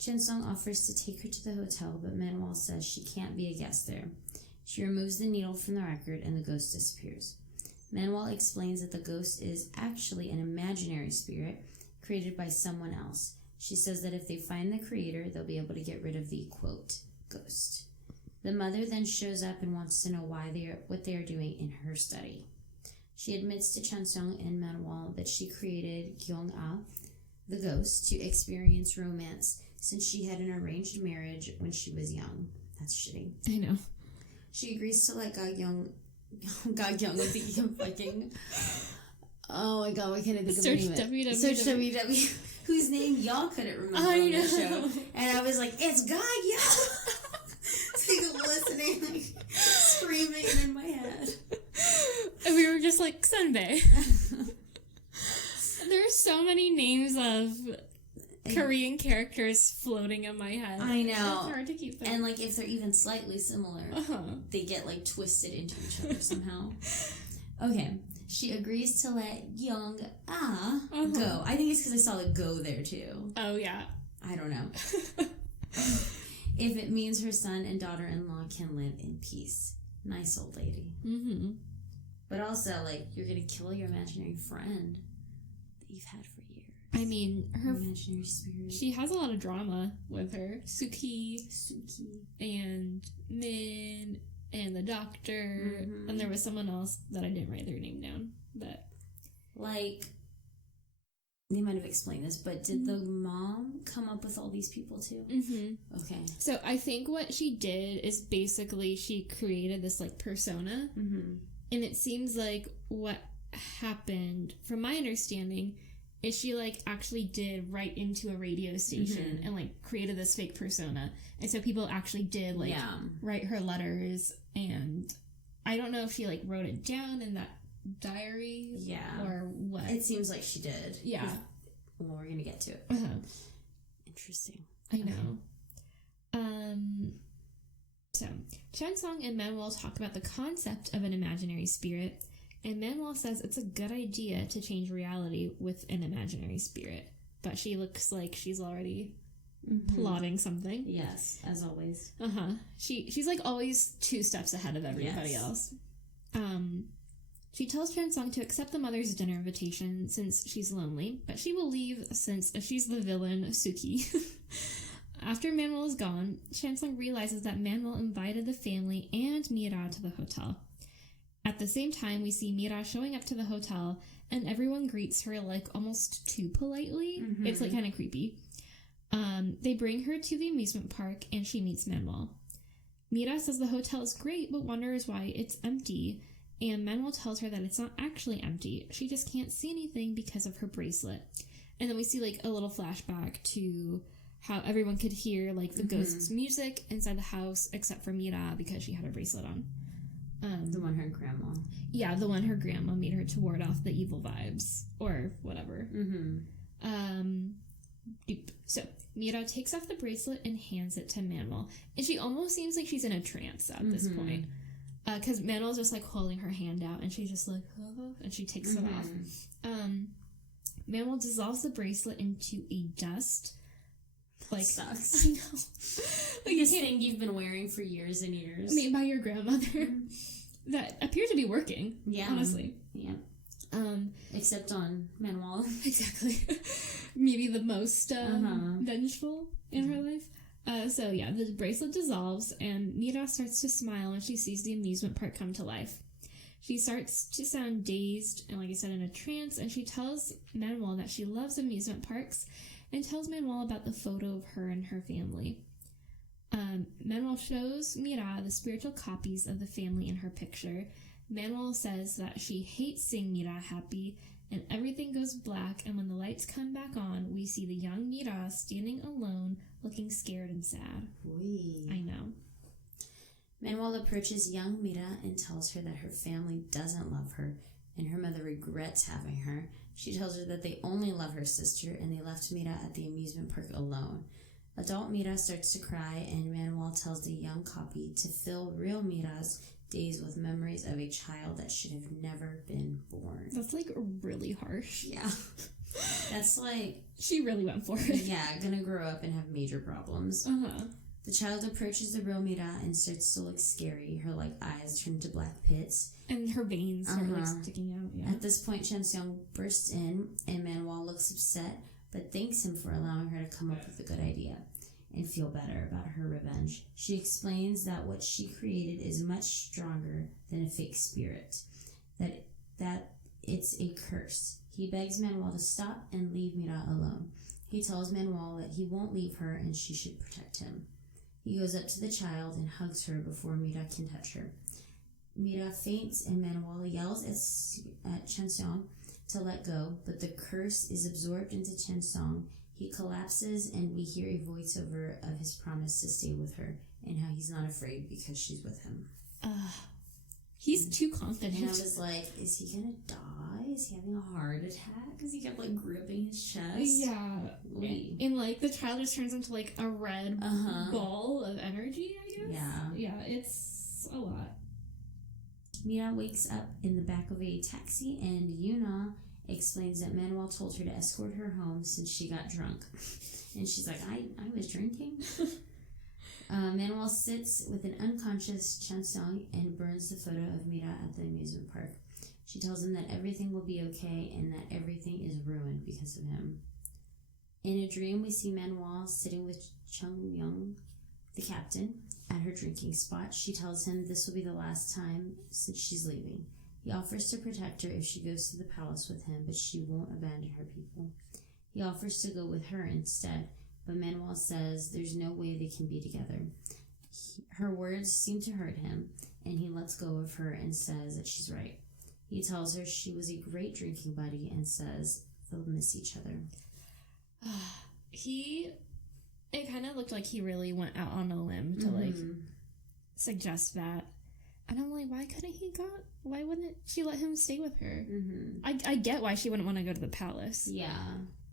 Chansung offers to take her to the hotel, but Manuel says she can't be a guest there. She removes the needle from the record, and the ghost disappears. Manuel explains that the ghost is actually an imaginary spirit created by someone else. She says that if they find the creator, they'll be able to get rid of the, quote, ghost. The mother then shows up and wants to know what they are doing in her study. She admits to Chansung and Manuel that she created Gyeong-ah, the ghost, to experience romance since she had an arranged marriage when she was young. That's shitty. I know. She agrees to let Ga-gyeong with the fucking... Oh my god, why can't I think of the name of it? Search www. Whose name y'all couldn't remember on the show. And I was like, it's Ga-gyeong! Like listening, like screaming in my head. And we were just like, Sunbae. There are so many names of Korean characters floating in my head. I know. It's hard to keep them. And like if they're even slightly similar, they get like twisted into each other somehow. Okay. She agrees to let Gyeong-ah go. I think it's because I saw the go there too. Oh yeah. I don't know. If it means her son and daughter-in-law can live in peace. Nice old lady. But also, like, you're gonna kill your imaginary friend that you've had for years. I mean, her imaginary spirit. She has a lot of drama with her. Suki, and Min, and the doctor, and there was someone else that I didn't write their name down. But like, they might have explained this, but did the mom come up with all these people too? Okay. So I think what she did is basically she created this like persona, and it seems like what happened, from my understanding, is she like actually did write into a radio station and like created this fake persona, and so people actually did like write her letters, and I don't know if she like wrote it down in that diary or what. It seems like she did. Yeah. Well, we're gonna get to it. Interesting. I know. So Chansung and Manuel talk about the concept of an imaginary spirit, and Manuel says it's a good idea to change reality with an imaginary spirit, but she looks like she's already plotting something. Yes, as always. She's like always 2 steps ahead of everybody else. She tells Chansung to accept the mother's dinner invitation since she's lonely, but she will leave since she's the villain, Suki. After Manuel is gone, Chansung realizes that Manuel invited the family and Mira to the hotel. At the same time, we see Mira showing up to the hotel, and everyone greets her like almost too politely. It's like kind of creepy. They bring her to the amusement park, and she meets Manuel. Mira says the hotel is great, but wonders why it's empty. And Manuel tells her that it's not actually empty. She just can't see anything because of her bracelet. And then we see like a little flashback to how everyone could hear like the ghost's music inside the house except for Mira because she had her bracelet on. The one her grandma. Yeah, the one her grandma made her to ward off the evil vibes or whatever. So Mira takes off the bracelet and hands it to Manuel. And she almost seems like she's in a trance at this point. Because Manuel's just like holding her hand out, and she's just like, oh, and she takes it off. Manuel dissolves the bracelet into a dust. Like, sucks. I know. Like this thing you've been wearing for years and years. Made by your grandmother. That appeared to be working. Yeah. Honestly. Yeah. Except on Manuel. Exactly. Maybe the most vengeful in her life. So yeah, the bracelet dissolves, and Mira starts to smile when she sees the amusement park come to life. She starts to sound dazed and, like I said, in a trance, and she tells Manuel that she loves amusement parks and tells Manuel about the photo of her and her family. Manuel shows Mira the spiritual copies of the family in her picture. Manuel says that she hates seeing Mira happy, and everything goes black, and when the lights come back on, we see the young Mira standing alone, looking scared and sad. Oy. I know. Manuel approaches young Mira and tells her that her family doesn't love her, and her mother regrets having her. She tells her that they only love her sister, and they left Mira at the amusement park alone. Adult Mira starts to cry, and Manuel tells the young copy to fill real Mira's days with memories of a child that should have never been born. That's like really harsh. Yeah. That's like... She really went for it. Yeah, gonna grow up and have major problems. The child approaches the real Mira and starts to look scary. Her like eyes turn to black pits. And her veins start like sticking out. Yeah. At this point, Chansung bursts in, and Manuel looks upset, but thanks him for allowing her to come up with a good idea and feel better about her revenge. She explains that what she created is much stronger than a fake spirit, that it's a curse. He begs Manuel to stop and leave Mira alone. He tells Manuel that he won't leave her and she should protect him. He goes up to the child and hugs her before Mira can touch her. Mira faints, and Manuel yells at Chansung to let go, but the curse is absorbed into Chansung. He collapses, and we hear a voiceover of his promise to stay with her and how he's not afraid because she's with him. He's too confident. And I was like, is he gonna die? Is he having a heart attack? Because he kept like gripping his chest. Yeah. And like the child just turns into like a red ball of energy, I guess. Yeah. Yeah, it's a lot. Mira wakes up in the back of a taxi, and Yuna explains that Manuel told her to escort her home since she got drunk. And she's like, I was drinking. Manuel sits with an unconscious Chansung and burns the photo of Mira at the amusement park. She tells him that everything will be okay and that everything is ruined because of him. In a dream, we see Manuel sitting with Chung Young, the captain. at her drinking spot. She tells him this will be the last time since she's leaving. He offers to protect her if she goes to the palace with him, but she won't abandon her people. He offers to go with her instead, but Manuel says there's no way they can be together. Her words seem to hurt him, and he lets go of her and says that she's right. He tells her she was a great drinking buddy and says they'll miss each other. It kind of looked like he really went out on a limb to, like, suggest that. And I'm like, why wouldn't she let him stay with her? I get why she wouldn't want to go to the palace. Yeah.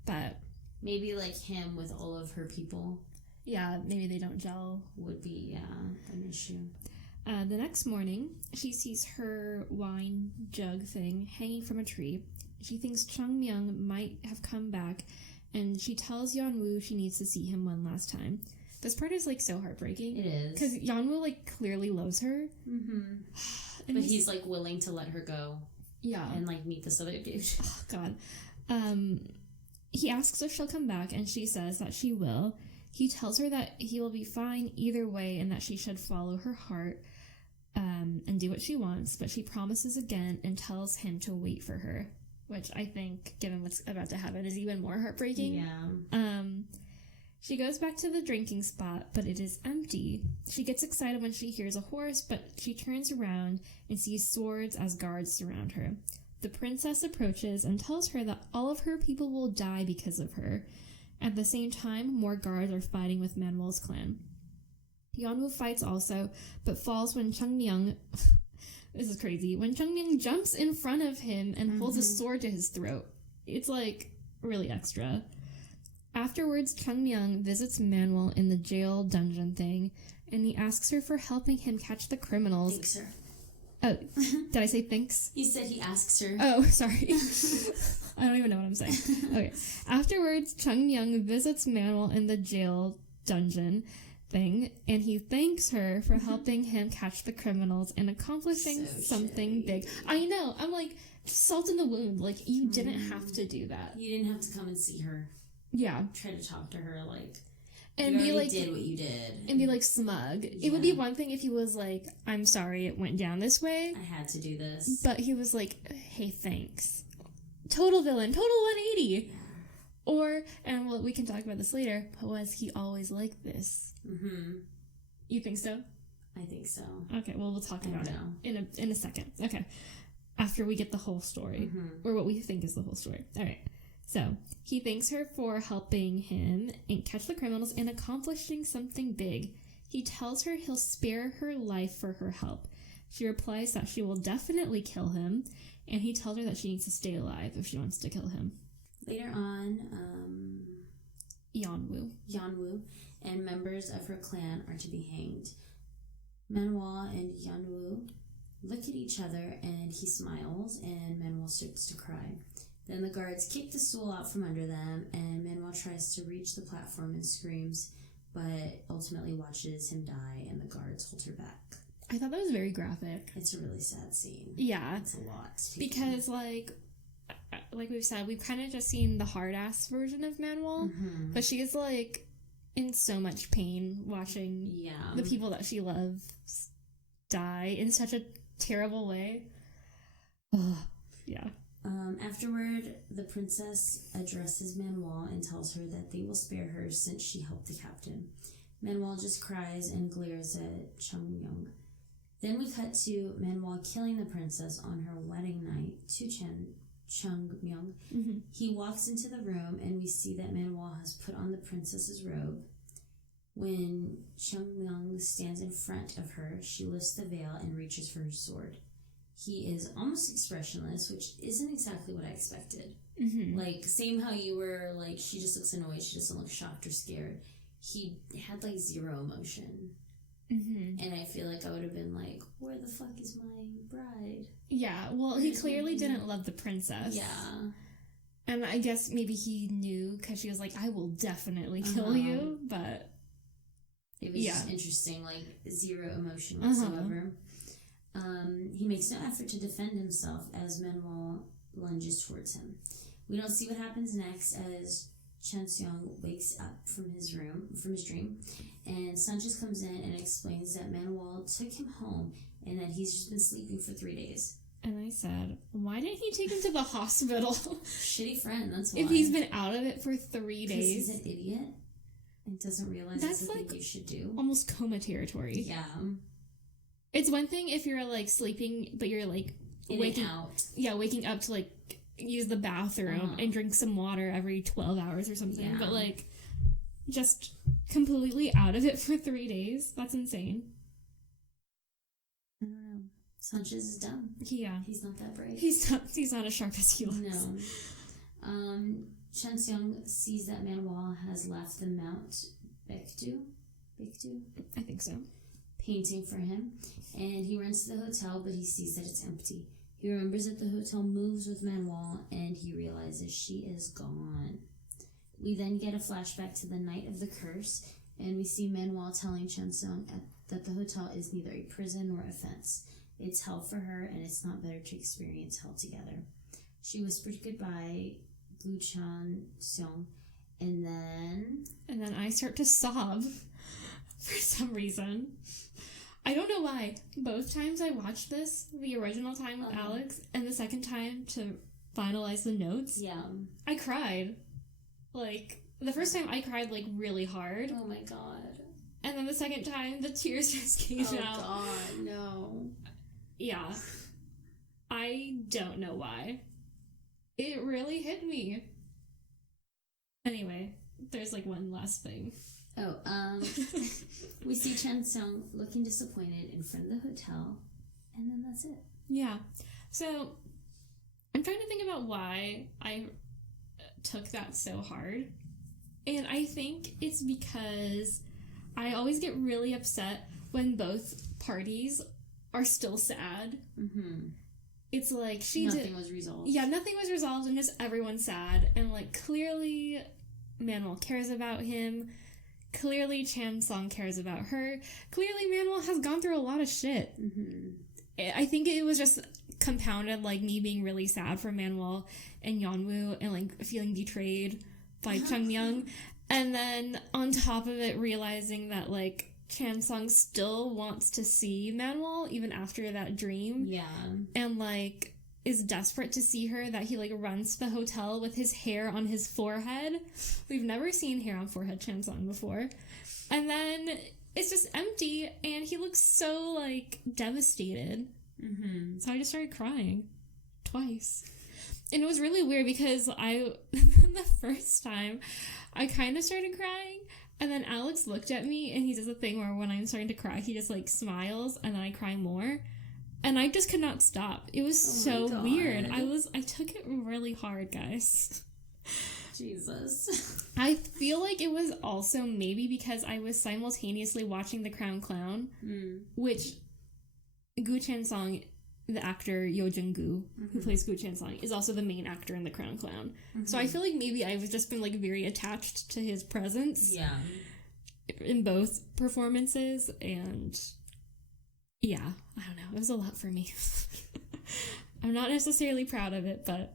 But maybe, like, him with all of her people. Yeah, maybe they don't gel. Would be, an issue. The next morning, she sees her wine jug thing hanging from a tree. She thinks Chung Myung might have come back, and she tells Yeonwoo she needs to see him one last time. This part is, like, so heartbreaking. It is. Because Yeonwoo, like, clearly loves her. But he's, like, willing to let her go. Yeah. And, like, meet this other dude. Oh, God. He asks if she'll come back, and she says that she will. He tells her that he will be fine either way and that she should follow her heart and do what she wants, but she promises again and tells him to wait for her, which I think, given what's about to happen, is even more heartbreaking. Yeah. She goes back to the drinking spot, but it is empty. She gets excited when she hears a horse, but she turns around and sees swords as guards surround her. The princess approaches and tells her that all of her people will die because of her. At the same time, more guards are fighting with Manuel's clan. Yeonwoo fights also, but falls when Chung Myung... This is crazy. When Chung Myung jumps in front of him and holds a sword to his throat. It's, like, really extra. Afterwards, Chung Myung visits Manuel in the jail dungeon thing, and he asks her for helping him catch the criminals. Thanks, her. Oh, did I say thanks? He said he asks her. Oh, sorry. I don't even know what I'm saying. Okay. Afterwards, Chung Myung visits Manuel in the jail dungeon thing, and he thanks her for helping him catch the criminals and accomplishing something big. I know. I'm like, salt in the wound. Like, you didn't have to do that. You didn't have to come and see her. Yeah. Try to talk to her, like... And you be like, did what you did. And be like smug. Yeah. It would be one thing if he was like, I'm sorry it went down this way. I had to do this. But he was like, hey, thanks. Total villain. Total 180. Yeah. Or, and we can talk about this later, but was he always like this? You think so? I think so. Okay, well, we'll talk about it in a second. Okay. After we get the whole story. Or what we think is the whole story. All right. So, he thanks her for helping him and catch the criminals and accomplishing something big. He tells her he'll spare her life for her help. She replies that she will definitely kill him, and he tells her that she needs to stay alive if she wants to kill him. Later on, Yeonwoo and members of her clan are to be hanged. Manuel and Yeonwoo look at each other, and he smiles, and Manuel starts to cry. Then the guards kick the stool out from under them, and Manuel tries to reach the platform and screams, but ultimately watches him die, and the guards hold her back. I thought that was very graphic. It's a really sad scene. Yeah. It's a lot. Because, like we've said, we've kind of just seen the hard-ass version of Manuel, but she's, like, in so much pain watching the people that she loves die in such a terrible way. Yeah. Afterward, the princess addresses Manuel and tells her that they will spare her since she helped the captain. Manuel just cries and glares at Chung Myung. Then we cut to Manuel killing the princess on her wedding night to Chung Myung. He walks into the room and we see that Manuel has put on the princess's robe. When Chung Myung stands in front of her, she lifts the veil and reaches for her sword. He is almost expressionless, which isn't exactly what I expected. Like, same how you were, like, she just looks annoyed, she doesn't look shocked or scared. He had, like, zero emotion. And I feel like I would have been like, where the fuck is my bride? Yeah, well, he clearly didn't love the princess. Yeah. And I guess maybe he knew, because she was like, I will definitely kill you, but... It was just interesting, like, zero emotion whatsoever. He makes no effort to defend himself as Manuel lunges towards him. We don't see what happens next as Chen Seong wakes up from his dream, and Sun just comes in and explains that Manuel took him home and that he's just been sleeping for 3 days. And I said, why didn't he take him to the hospital? Shitty friend, that's why. If he's been out of it for 3 days. He's an idiot and doesn't realize that's the thing you should do. Almost coma territory. Yeah. It's one thing if you're, like, sleeping, but you're, like, waking up to, like, use the bathroom and drink some water every 12 hours or something. Yeah. But, like, just completely out of it for 3 days. That's insane. I don't know. Sanchez is dumb. Yeah. He's not that bright. He's not as sharp as he looks. No. Chen Seong sees that Manuel has left the Mount Baekdu? I think so. Painting for him. And he runs to the hotel, but he sees that it's empty. He remembers that the hotel moves with Manuel, and he realizes she is gone. We then get a flashback to the night of the curse, and we see Manuel telling Chen Seong that the hotel is neither a prison nor a fence. It's hell for her, and it's not better to experience hell together. She whispered goodbye, Gu Chan Seong, and then I start to sob for some reason. I don't know why. Both times I watched this, the original time with Alex, and the second time to finalize the notes, I cried. Like, the first time I cried, like, really hard. Oh my god. And then the second time, the tears just came out. Oh god, no. Yeah. I don't know why. It really hit me. Anyway, there's, like, one last thing. We see Chen Seong looking disappointed in front of the hotel, and then that's it. Yeah. So, I'm trying to think about why I took that so hard. And I think it's because I always get really upset when both parties are still sad. Mm-hmm. It's like nothing was resolved. Yeah, nothing was resolved, and just everyone's sad. And, like, clearly Manuel cares about him. Clearly, Chan Song cares about her. Clearly, Manuel has gone through a lot of shit. Mm-hmm. I think it was just compounded, like, me being really sad for Manuel and Yeonwoo and, like, feeling betrayed by Chung Myung. And then, on top of it, realizing that, like, Chan Song still wants to see Manuel even after that dream. Yeah. And, like, is desperate to see her, that he, like, runs to the hotel with his hair on his forehead. We've never seen hair on forehead Chan Song before. And then it's just empty, and he looks so, like, devastated. Mm-hmm. So I just started crying. Twice. And it was really weird because the first time, I kind of started crying, and then Alex looked at me, and he does a thing where when I'm starting to cry, he just, like, smiles, and then I cry more. And I just could not stop. It was so weird. I took it really hard, guys. Jesus. I feel like it was also maybe because I was simultaneously watching The Crown Clown, which Gu Chan Song, the actor Yo Jung-gu, who plays Gu Chan Song, is also the main actor in The Crown Clown. Mm-hmm. So I feel like maybe I've just been, like, very attached to his presence. Yeah. In both performances, and yeah, I don't know. It was a lot for me. I'm not necessarily proud of it, but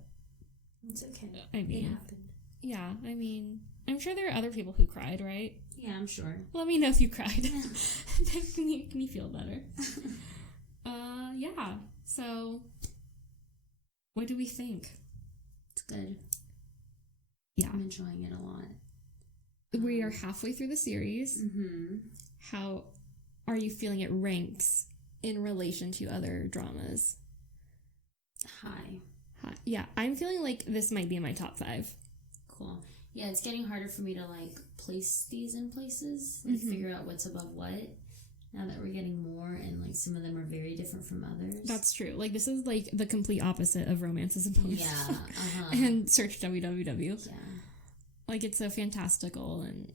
it's okay. I mean, it happened. Yeah, I mean, I'm sure there are other people who cried, right? Yeah, I'm sure. Let me know if you cried. That can make me feel better. Yeah. So, what do we think? It's good. Yeah. I'm enjoying it a lot. We are halfway through the series. Mm-hmm. How are you feeling it ranks in relation to other dramas? High. Yeah, I'm feeling like this might be in my top 5. Cool. Yeah, it's getting harder for me to, like, place these in places, like, figure out what's above what, now that we're getting more, and, like, some of them are very different from others. That's true. Like, this is, like, the complete opposite of Romance is a Poem. Yeah, and Search WWW. Yeah. Like, it's so fantastical, and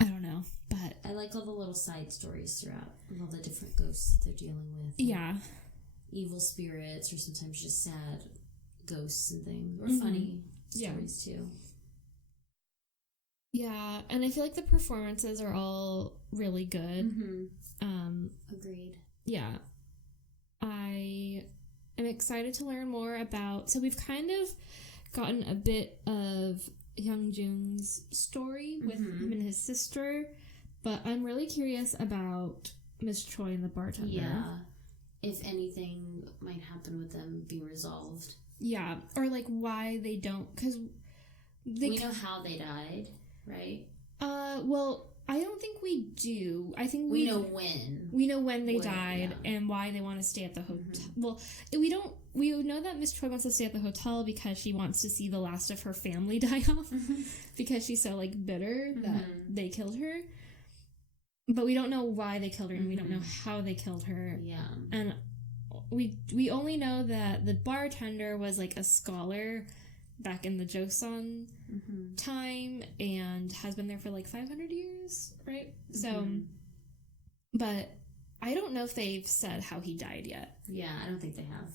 I don't know, but I like all the little side stories throughout, of all the different ghosts that they're dealing with. Yeah. Evil spirits, or sometimes just sad ghosts and things, or funny stories too. Yeah, and I feel like the performances are all really good. Agreed. Yeah. I am excited to learn more about, so we've kind of gotten a bit of Hyungjung's story with him and his sister, but I'm really curious about Miss Choi and the bartender. Yeah. If anything might happen with them being resolved. Yeah, or like why they don't, because we know how they died, right? Well, I don't think we do. I think we know when. We know when they died and why they want to stay at the hotel. Well, we don't. We know that Miss Choi wants to stay at the hotel because she wants to see the last of her family die off, because she's so like bitter that they killed her. But we don't know why they killed her, and we don't know how they killed her. Yeah, and we only know that the bartender was like a scholar back in the Joseon time and has been there for like 500 years, right? So, but I don't know if they've said how he died yet. Yeah, I don't think they have.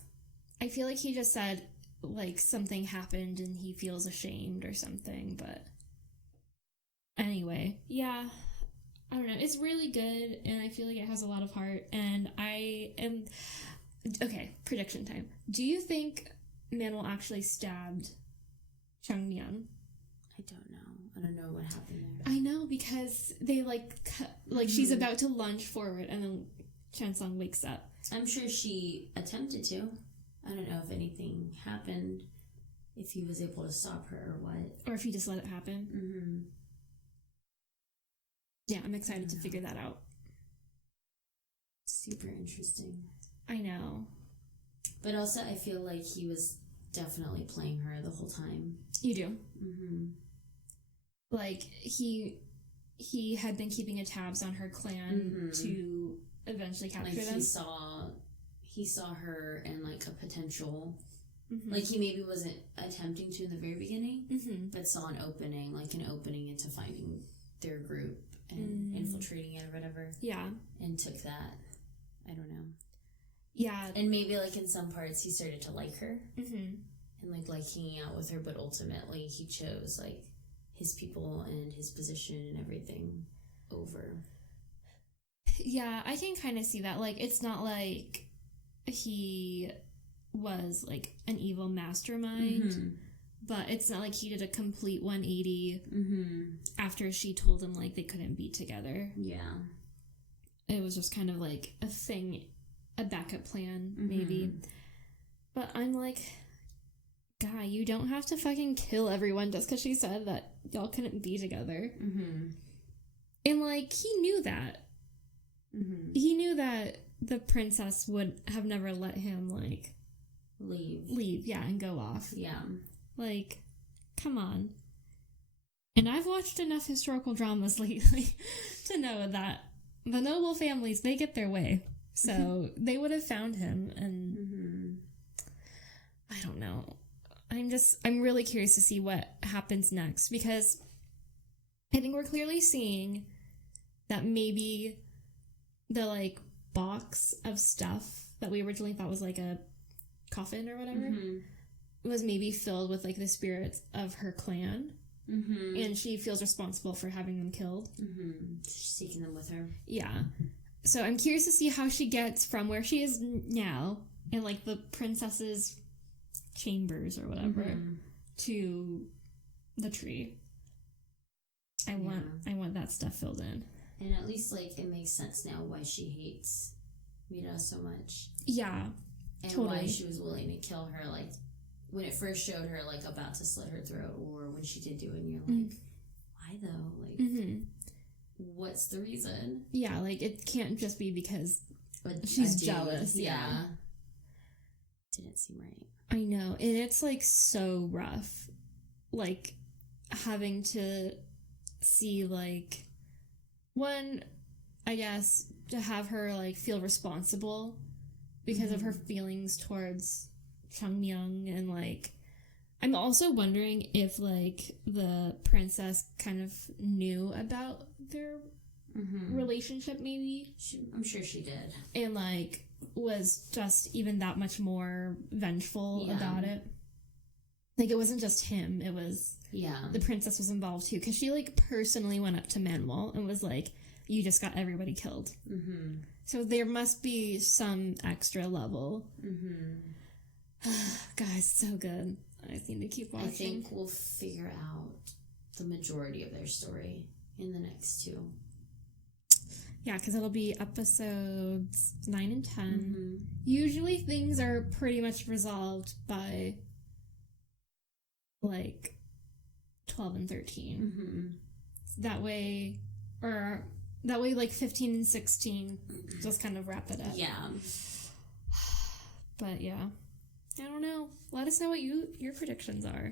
I feel like he just said like something happened and he feels ashamed or something, but anyway, yeah, I don't know. It's really good and I feel like it has a lot of heart, and I am... Okay, prediction time. Do you think Manuel actually stabbed Chung Myung? I don't know. I don't know what happened there. I know, because they like she's about to lunge forward and then Chansung wakes up. I'm sure she attempted to. I don't know if anything happened, if he was able to stop her or what. Or if he just let it happen. Yeah, I'm excited to figure that out. Super interesting. I know. But also, I feel like he was definitely playing her the whole time. You do? Like, he had been keeping tabs on her clan to eventually capture them. He saw her and, like, a potential... Like, he maybe wasn't attempting to in the very beginning, but saw an opening into finding their group and infiltrating it or whatever. Yeah. And took that. I don't know. Yeah. And maybe, like, in some parts, he started to like her. And, like hanging out with her, but ultimately he chose, like, his people and his position and everything over. Yeah, I can kind of see that. Like, it's not like he was, like, an evil mastermind, but it's not like he did a complete 180 after she told him, like, they couldn't be together. Yeah. It was just kind of, like, a backup plan, maybe. But I'm like, guy, you don't have to fucking kill everyone just because she said that y'all couldn't be together. And, like, he knew that. He knew that the princess would have never let him, like... Leave, yeah, and go off. Yeah. Like, come on. And I've watched enough historical dramas lately to know that the noble families, they get their way. So they would have found him, and I don't know. I'm really curious to see what happens next, because I think we're clearly seeing that maybe the, like, box of stuff that we originally thought was, like, a coffin or whatever was maybe filled with, like, the spirits of her clan. And she feels responsible for having them killed. She's taking them with her. Yeah. So I'm curious to see how she gets from where she is now in, like, the princess's chambers or whatever to the tree. I want that stuff filled in. And at least, like, it makes sense now why she hates Mira so much. Yeah. And why she was willing to kill her, like, when it first showed her, like, about to slit her throat, or when she did do it, and you're like, why though? Like, what's the reason? Yeah, like, it can't just be because she's jealous. Yeah. Didn't seem right. I know. And it's, like, so rough. Like, having to see, like, one, I guess, to have her, like, feel responsible because of her feelings towards Chung Myung, and, like, I'm also wondering if, like, the princess kind of knew about their relationship, maybe. I'm sure she did. And, like, was just even that much more vengeful about it. Like, it wasn't just him, it was... Yeah. The princess was involved, too, because she, like, personally went up to Manuel and was like, you just got everybody killed. So there must be some extra level. Guys, so good. I just need to keep watching. I think we'll figure out the majority of their story in the next 2. Yeah, because it'll be episodes 9 and 10. Mm-hmm. Usually things are pretty much resolved by, like, 12 and 13. Mm-hmm. That way, like, 15 and 16 just kind of wrap it up. Yeah. But, yeah. I don't know. Let us know what your predictions are.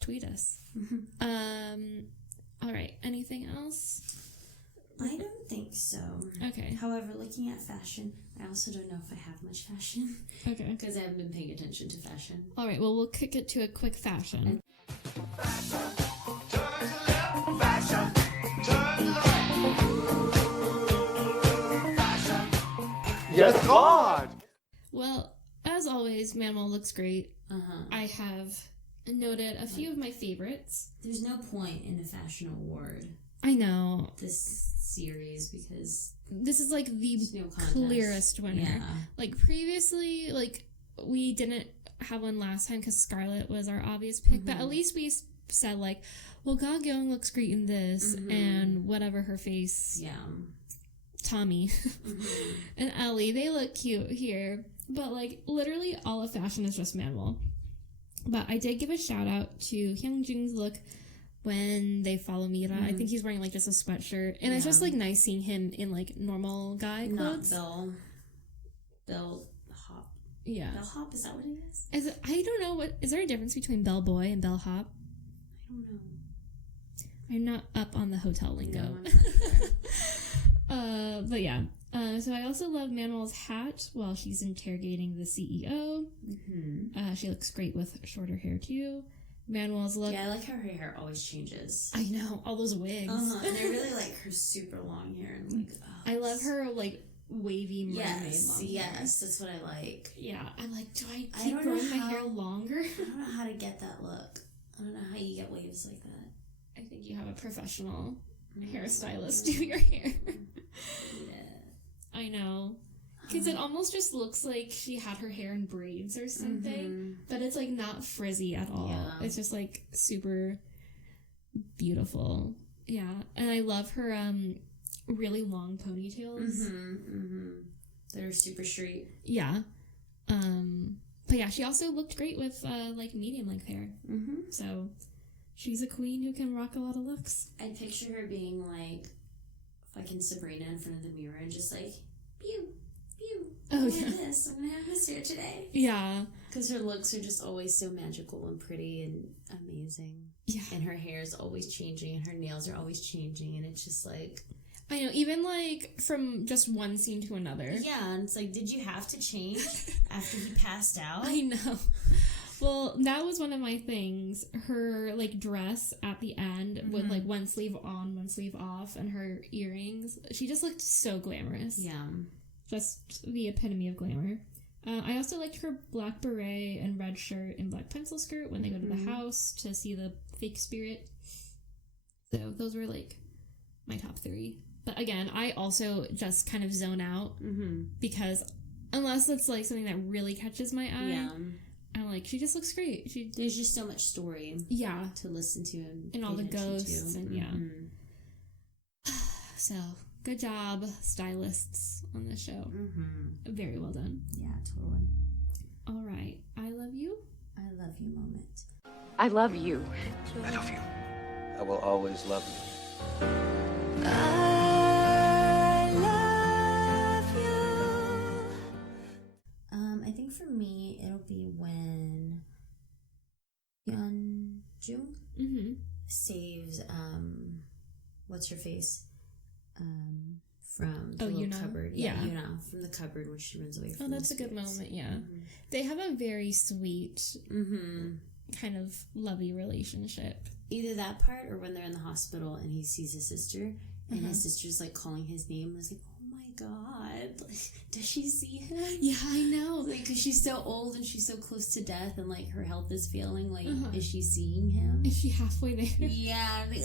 Tweet us. All right. Anything else? I don't think so. Okay. However, looking at fashion, I also don't know if I have much fashion. Okay. Because I haven't been paying attention to fashion. All right. Well, we'll kick it to a quick fashion. Fashion, turn to left. Fashion, turn left. Fashion. Yes, God. Well, as always, Manuel looks great. I have noted a few of my favorites. There's no point in a fashion award. I know. This series, because this is like the clearest winner. Yeah. Like previously, like we didn't have one last time because Scarlett was our obvious pick, but at least we said like, well, Ga Gyeong looks great in this, and whatever her face. Yeah. Tommy and Ellie, they look cute here, but like literally all of fashion is just Manuel. But I did give a shout out to Hyungjung's look when they follow Mira. I think he's wearing like just a sweatshirt, and it's just like nice seeing him in like normal guy clothes. Not Bell Hop. Yeah, Bell Hop, is that what it is? I don't know, what is there a difference between Bell Boy and Bell Hop? I don't know. I'm not up on the hotel lingo. No, I'm not sure. But yeah. So I also love Manuel's hat while she's interrogating the CEO. She looks great with shorter hair too. Manuel's look. Yeah, I like how her hair always changes. I know, all those wigs. And I really like her super long hair. And like, I love her like wavy mermaid long hair. Yes, that's what I like. Yeah, I'm like, do I keep growing my hair longer? I don't know how to get that look. I don't know how you get waves like that. I think you have a professional hairstylist do your hair. I know. Because it almost just looks like she had her hair in braids or something. But it's like not frizzy at all. Yeah. It's just like super beautiful. Yeah. And I love her really long ponytails. They're super straight. Yeah. But yeah, she also looked great with like medium length hair. So she's a queen who can rock a lot of looks. I picture her being like fucking Sabrina in front of the mirror and just like, pew, pew. I'm gonna have this. I'm gonna have this here today. Yeah. Because her looks are just always so magical and pretty and amazing. Yeah. And her hair is always changing and her nails are always changing and it's just like... I know, even like from just one scene to another. Yeah, and it's like, did you have to change after he passed out? I know. Well, that was one of my things. Her, like, dress at the end with, like, one sleeve on, one sleeve off, and her earrings. She just looked so glamorous. Yeah. Just the epitome of glamour. I also liked her black beret and red shirt and black pencil skirt when they go to the house to see the fake spirit. So those were, like, my top 3. But, again, I also just kind of zone out because unless it's, like, something that really catches my eye... Yeah. I'm like, she just looks great. There's just so much story. Yeah. To listen to and all the ghosts and So, good job, stylists on this show. Very well done. Yeah, totally. All right. I love you. I love you moment. I love you. I love you. I will always love you. I love you. I think for me, it'll be when Yeonjung saves what's her face from the little cupboard. Yeah, Yuna from the cupboard when she runs away from. Oh, that's a good moment. Yeah, they have a very sweet kind of lovey relationship. Either that part or when they're in the hospital and he sees his sister and his sister's like calling his name. I was like, oh my god, like, does she see him? Yeah, I know. Like, because she's so old and she's so close to death and like her health is failing. Like, is she seeing him? Is she halfway there? Yeah. Like,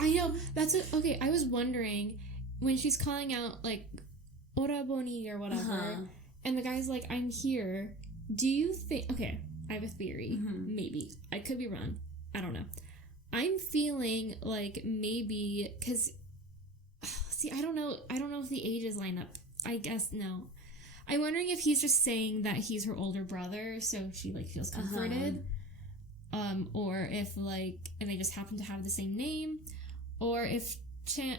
I know. That's it. Okay, I was wondering when she's calling out like Oraboni or whatever, and the guy's like, I'm here. Do you think... Okay, I have a theory. Maybe. I could be wrong. I don't know. I'm feeling like maybe, because, see, I don't know if the ages line up. I guess no. I'm wondering if he's just saying that he's her older brother, so she, like, feels comforted. Or if, like, and they just happen to have the same name. Or if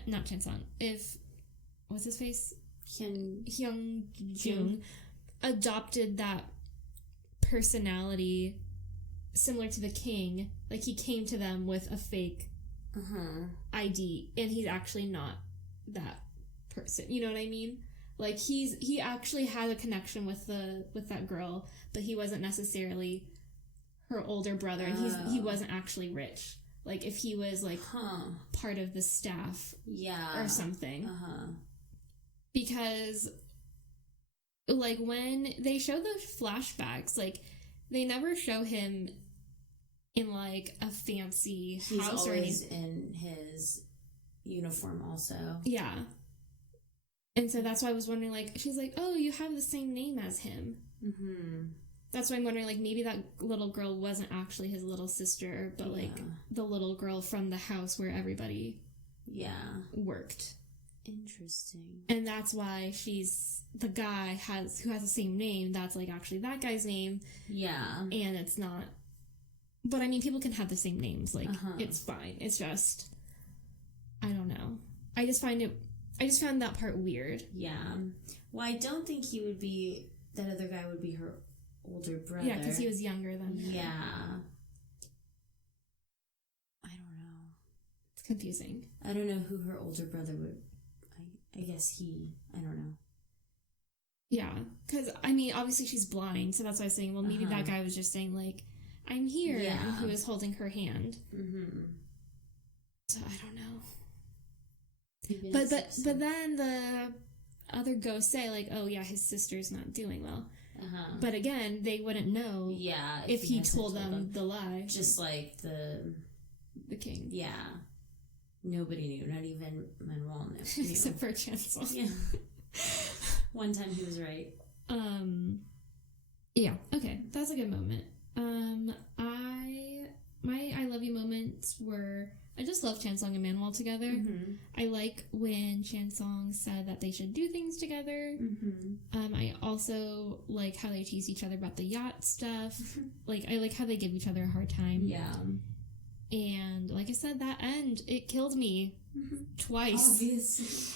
not Chansung, if, what's his face? Hyung Jung adopted that personality similar to the king. Like, he came to them with a fake ID, and he's actually not that person. You know what I mean? Like, he actually had a connection with that girl, but he wasn't necessarily her older brother, and he wasn't actually rich. Like, if he was, like, part of the staff or something. Because, like, when they show the flashbacks, like, they never show him in, like, a fancy house or anything. He's always in his uniform also. Yeah. And so that's why I was wondering, like, she's like, oh, you have the same name as him. That's why I'm wondering, like, maybe that little girl wasn't actually his little sister, but, like, the little girl from the house where everybody worked. Interesting. And that's why she's the guy who has the same name. That's, like, actually that guy's name. Yeah. And it's not. But I mean, people can have the same names. Like, it's fine. It's just, I don't know. I just found that part weird. Yeah. Well, I don't think that other guy would be her older brother. Yeah, because he was younger than her. Yeah. I don't know. It's confusing. I don't know who her older brother would. I guess I don't know. Yeah, because, I mean, obviously she's blind, so that's why I was saying, well, maybe that guy was just saying, like, I'm here, and who was holding her hand. So, I don't know. But then the other ghosts say, like, oh, yeah, his sister's not doing well. But again, they wouldn't know if he told them the lie. Just like the king. Yeah. Nobody knew, not even Manuel knew. Except for Chancellor. Yeah. One time he was right. Yeah, okay. That's a good moment. My I love you moments were, I just love Chansung and Manuel together. I like when Chansung said that they should do things together. I also like how they tease each other about the yacht stuff. Like, I like how they give each other a hard time. Yeah. And like I said, that end, it killed me twice. Obviously.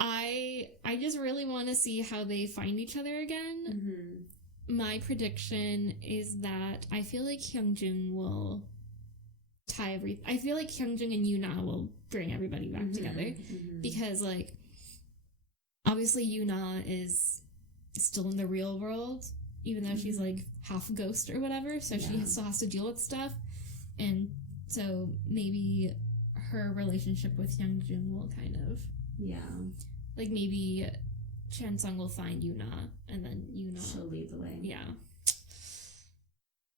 I just really want to see how they find each other again. My prediction is that I feel like Hyungjung will tie everything. I feel like Hyungjung and Yuna will bring everybody back together. Because, like, obviously Yuna is still in the real world, even though she's, like, half ghost or whatever, so she still has to deal with stuff. And so maybe her relationship with Hyungjung will kind of... Yeah. Like, maybe Chansung will find Yuna, and then Yuna... She'll lead the way. Yeah.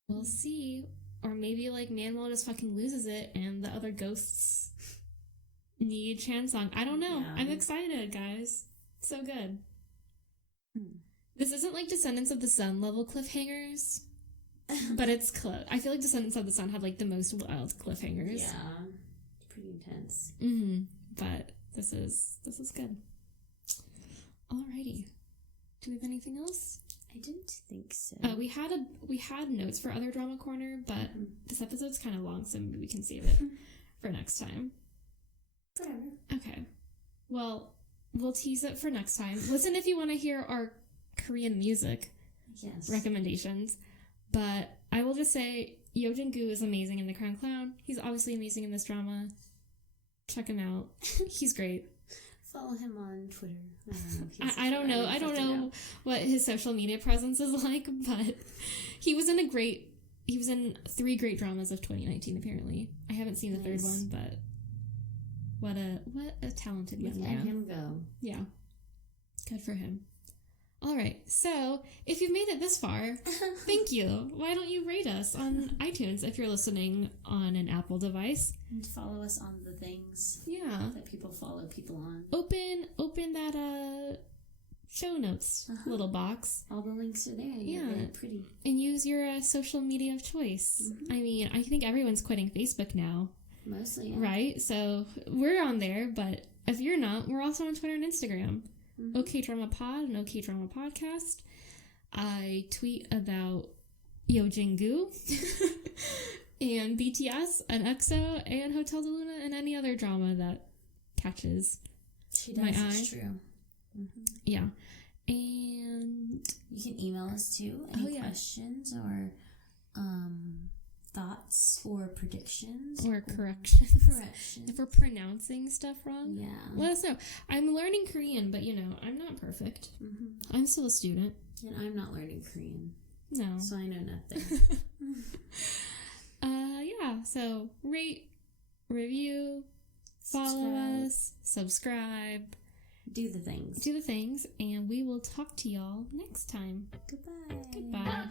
We'll see. Or maybe, like, Manuel just fucking loses it, and the other ghosts need Chansung. I don't know. Yeah. I'm excited, guys. So good. This isn't like Descendants of the Sun level cliffhangers, but it's close. I feel like Descendants of the Sun have, like, the most wild cliffhangers. Yeah. Pretty intense. But this is good. Alrighty. Do we have anything else? I didn't think so. We had notes for other drama corner, but this episode's kind of long, so maybe we can save it for next time. Whatever. Okay. Well, we'll tease it for next time. Listen if you want to hear our Korean music recommendations. But I will just say, Yo Jin-gu is amazing in The Crown Clown. He's obviously amazing in this drama. Check him out. He's great. Follow him on Twitter. I don't know. I don't know what his social media presence is like, but he was in 3 great dramas of 2019, apparently. I haven't seen the third one, but what a talented young man. Let him go. Yeah. Good for him. All right. So, if you've made it this far, thank you. Why don't you rate us on iTunes if you're listening on an Apple device? And follow us on the things. Yeah. That people follow people on. Open that show notes little box. All the links are there. Yeah, they're pretty. And use your social media of choice. I mean, I think everyone's quitting Facebook now. Mostly, yeah. Right? So we're on there, but if you're not, we're also on Twitter and Instagram. OK Drama Pod and OK Drama Podcast. I tweet about Yojingu and BTS and EXO and Hotel de Luna and any other drama that catches my eye. It's true. Yeah. And you can email us too. Any questions or thoughts or predictions or corrections. Corrections. If we're pronouncing stuff wrong, yeah, let us know. I'm learning Korean, but I'm not perfect. I'm still a student, and I'm not learning Korean. No, so I know nothing. Yeah. So rate, review, follow us, subscribe. Do the things. And we will talk to y'all next time. Goodbye. Goodbye.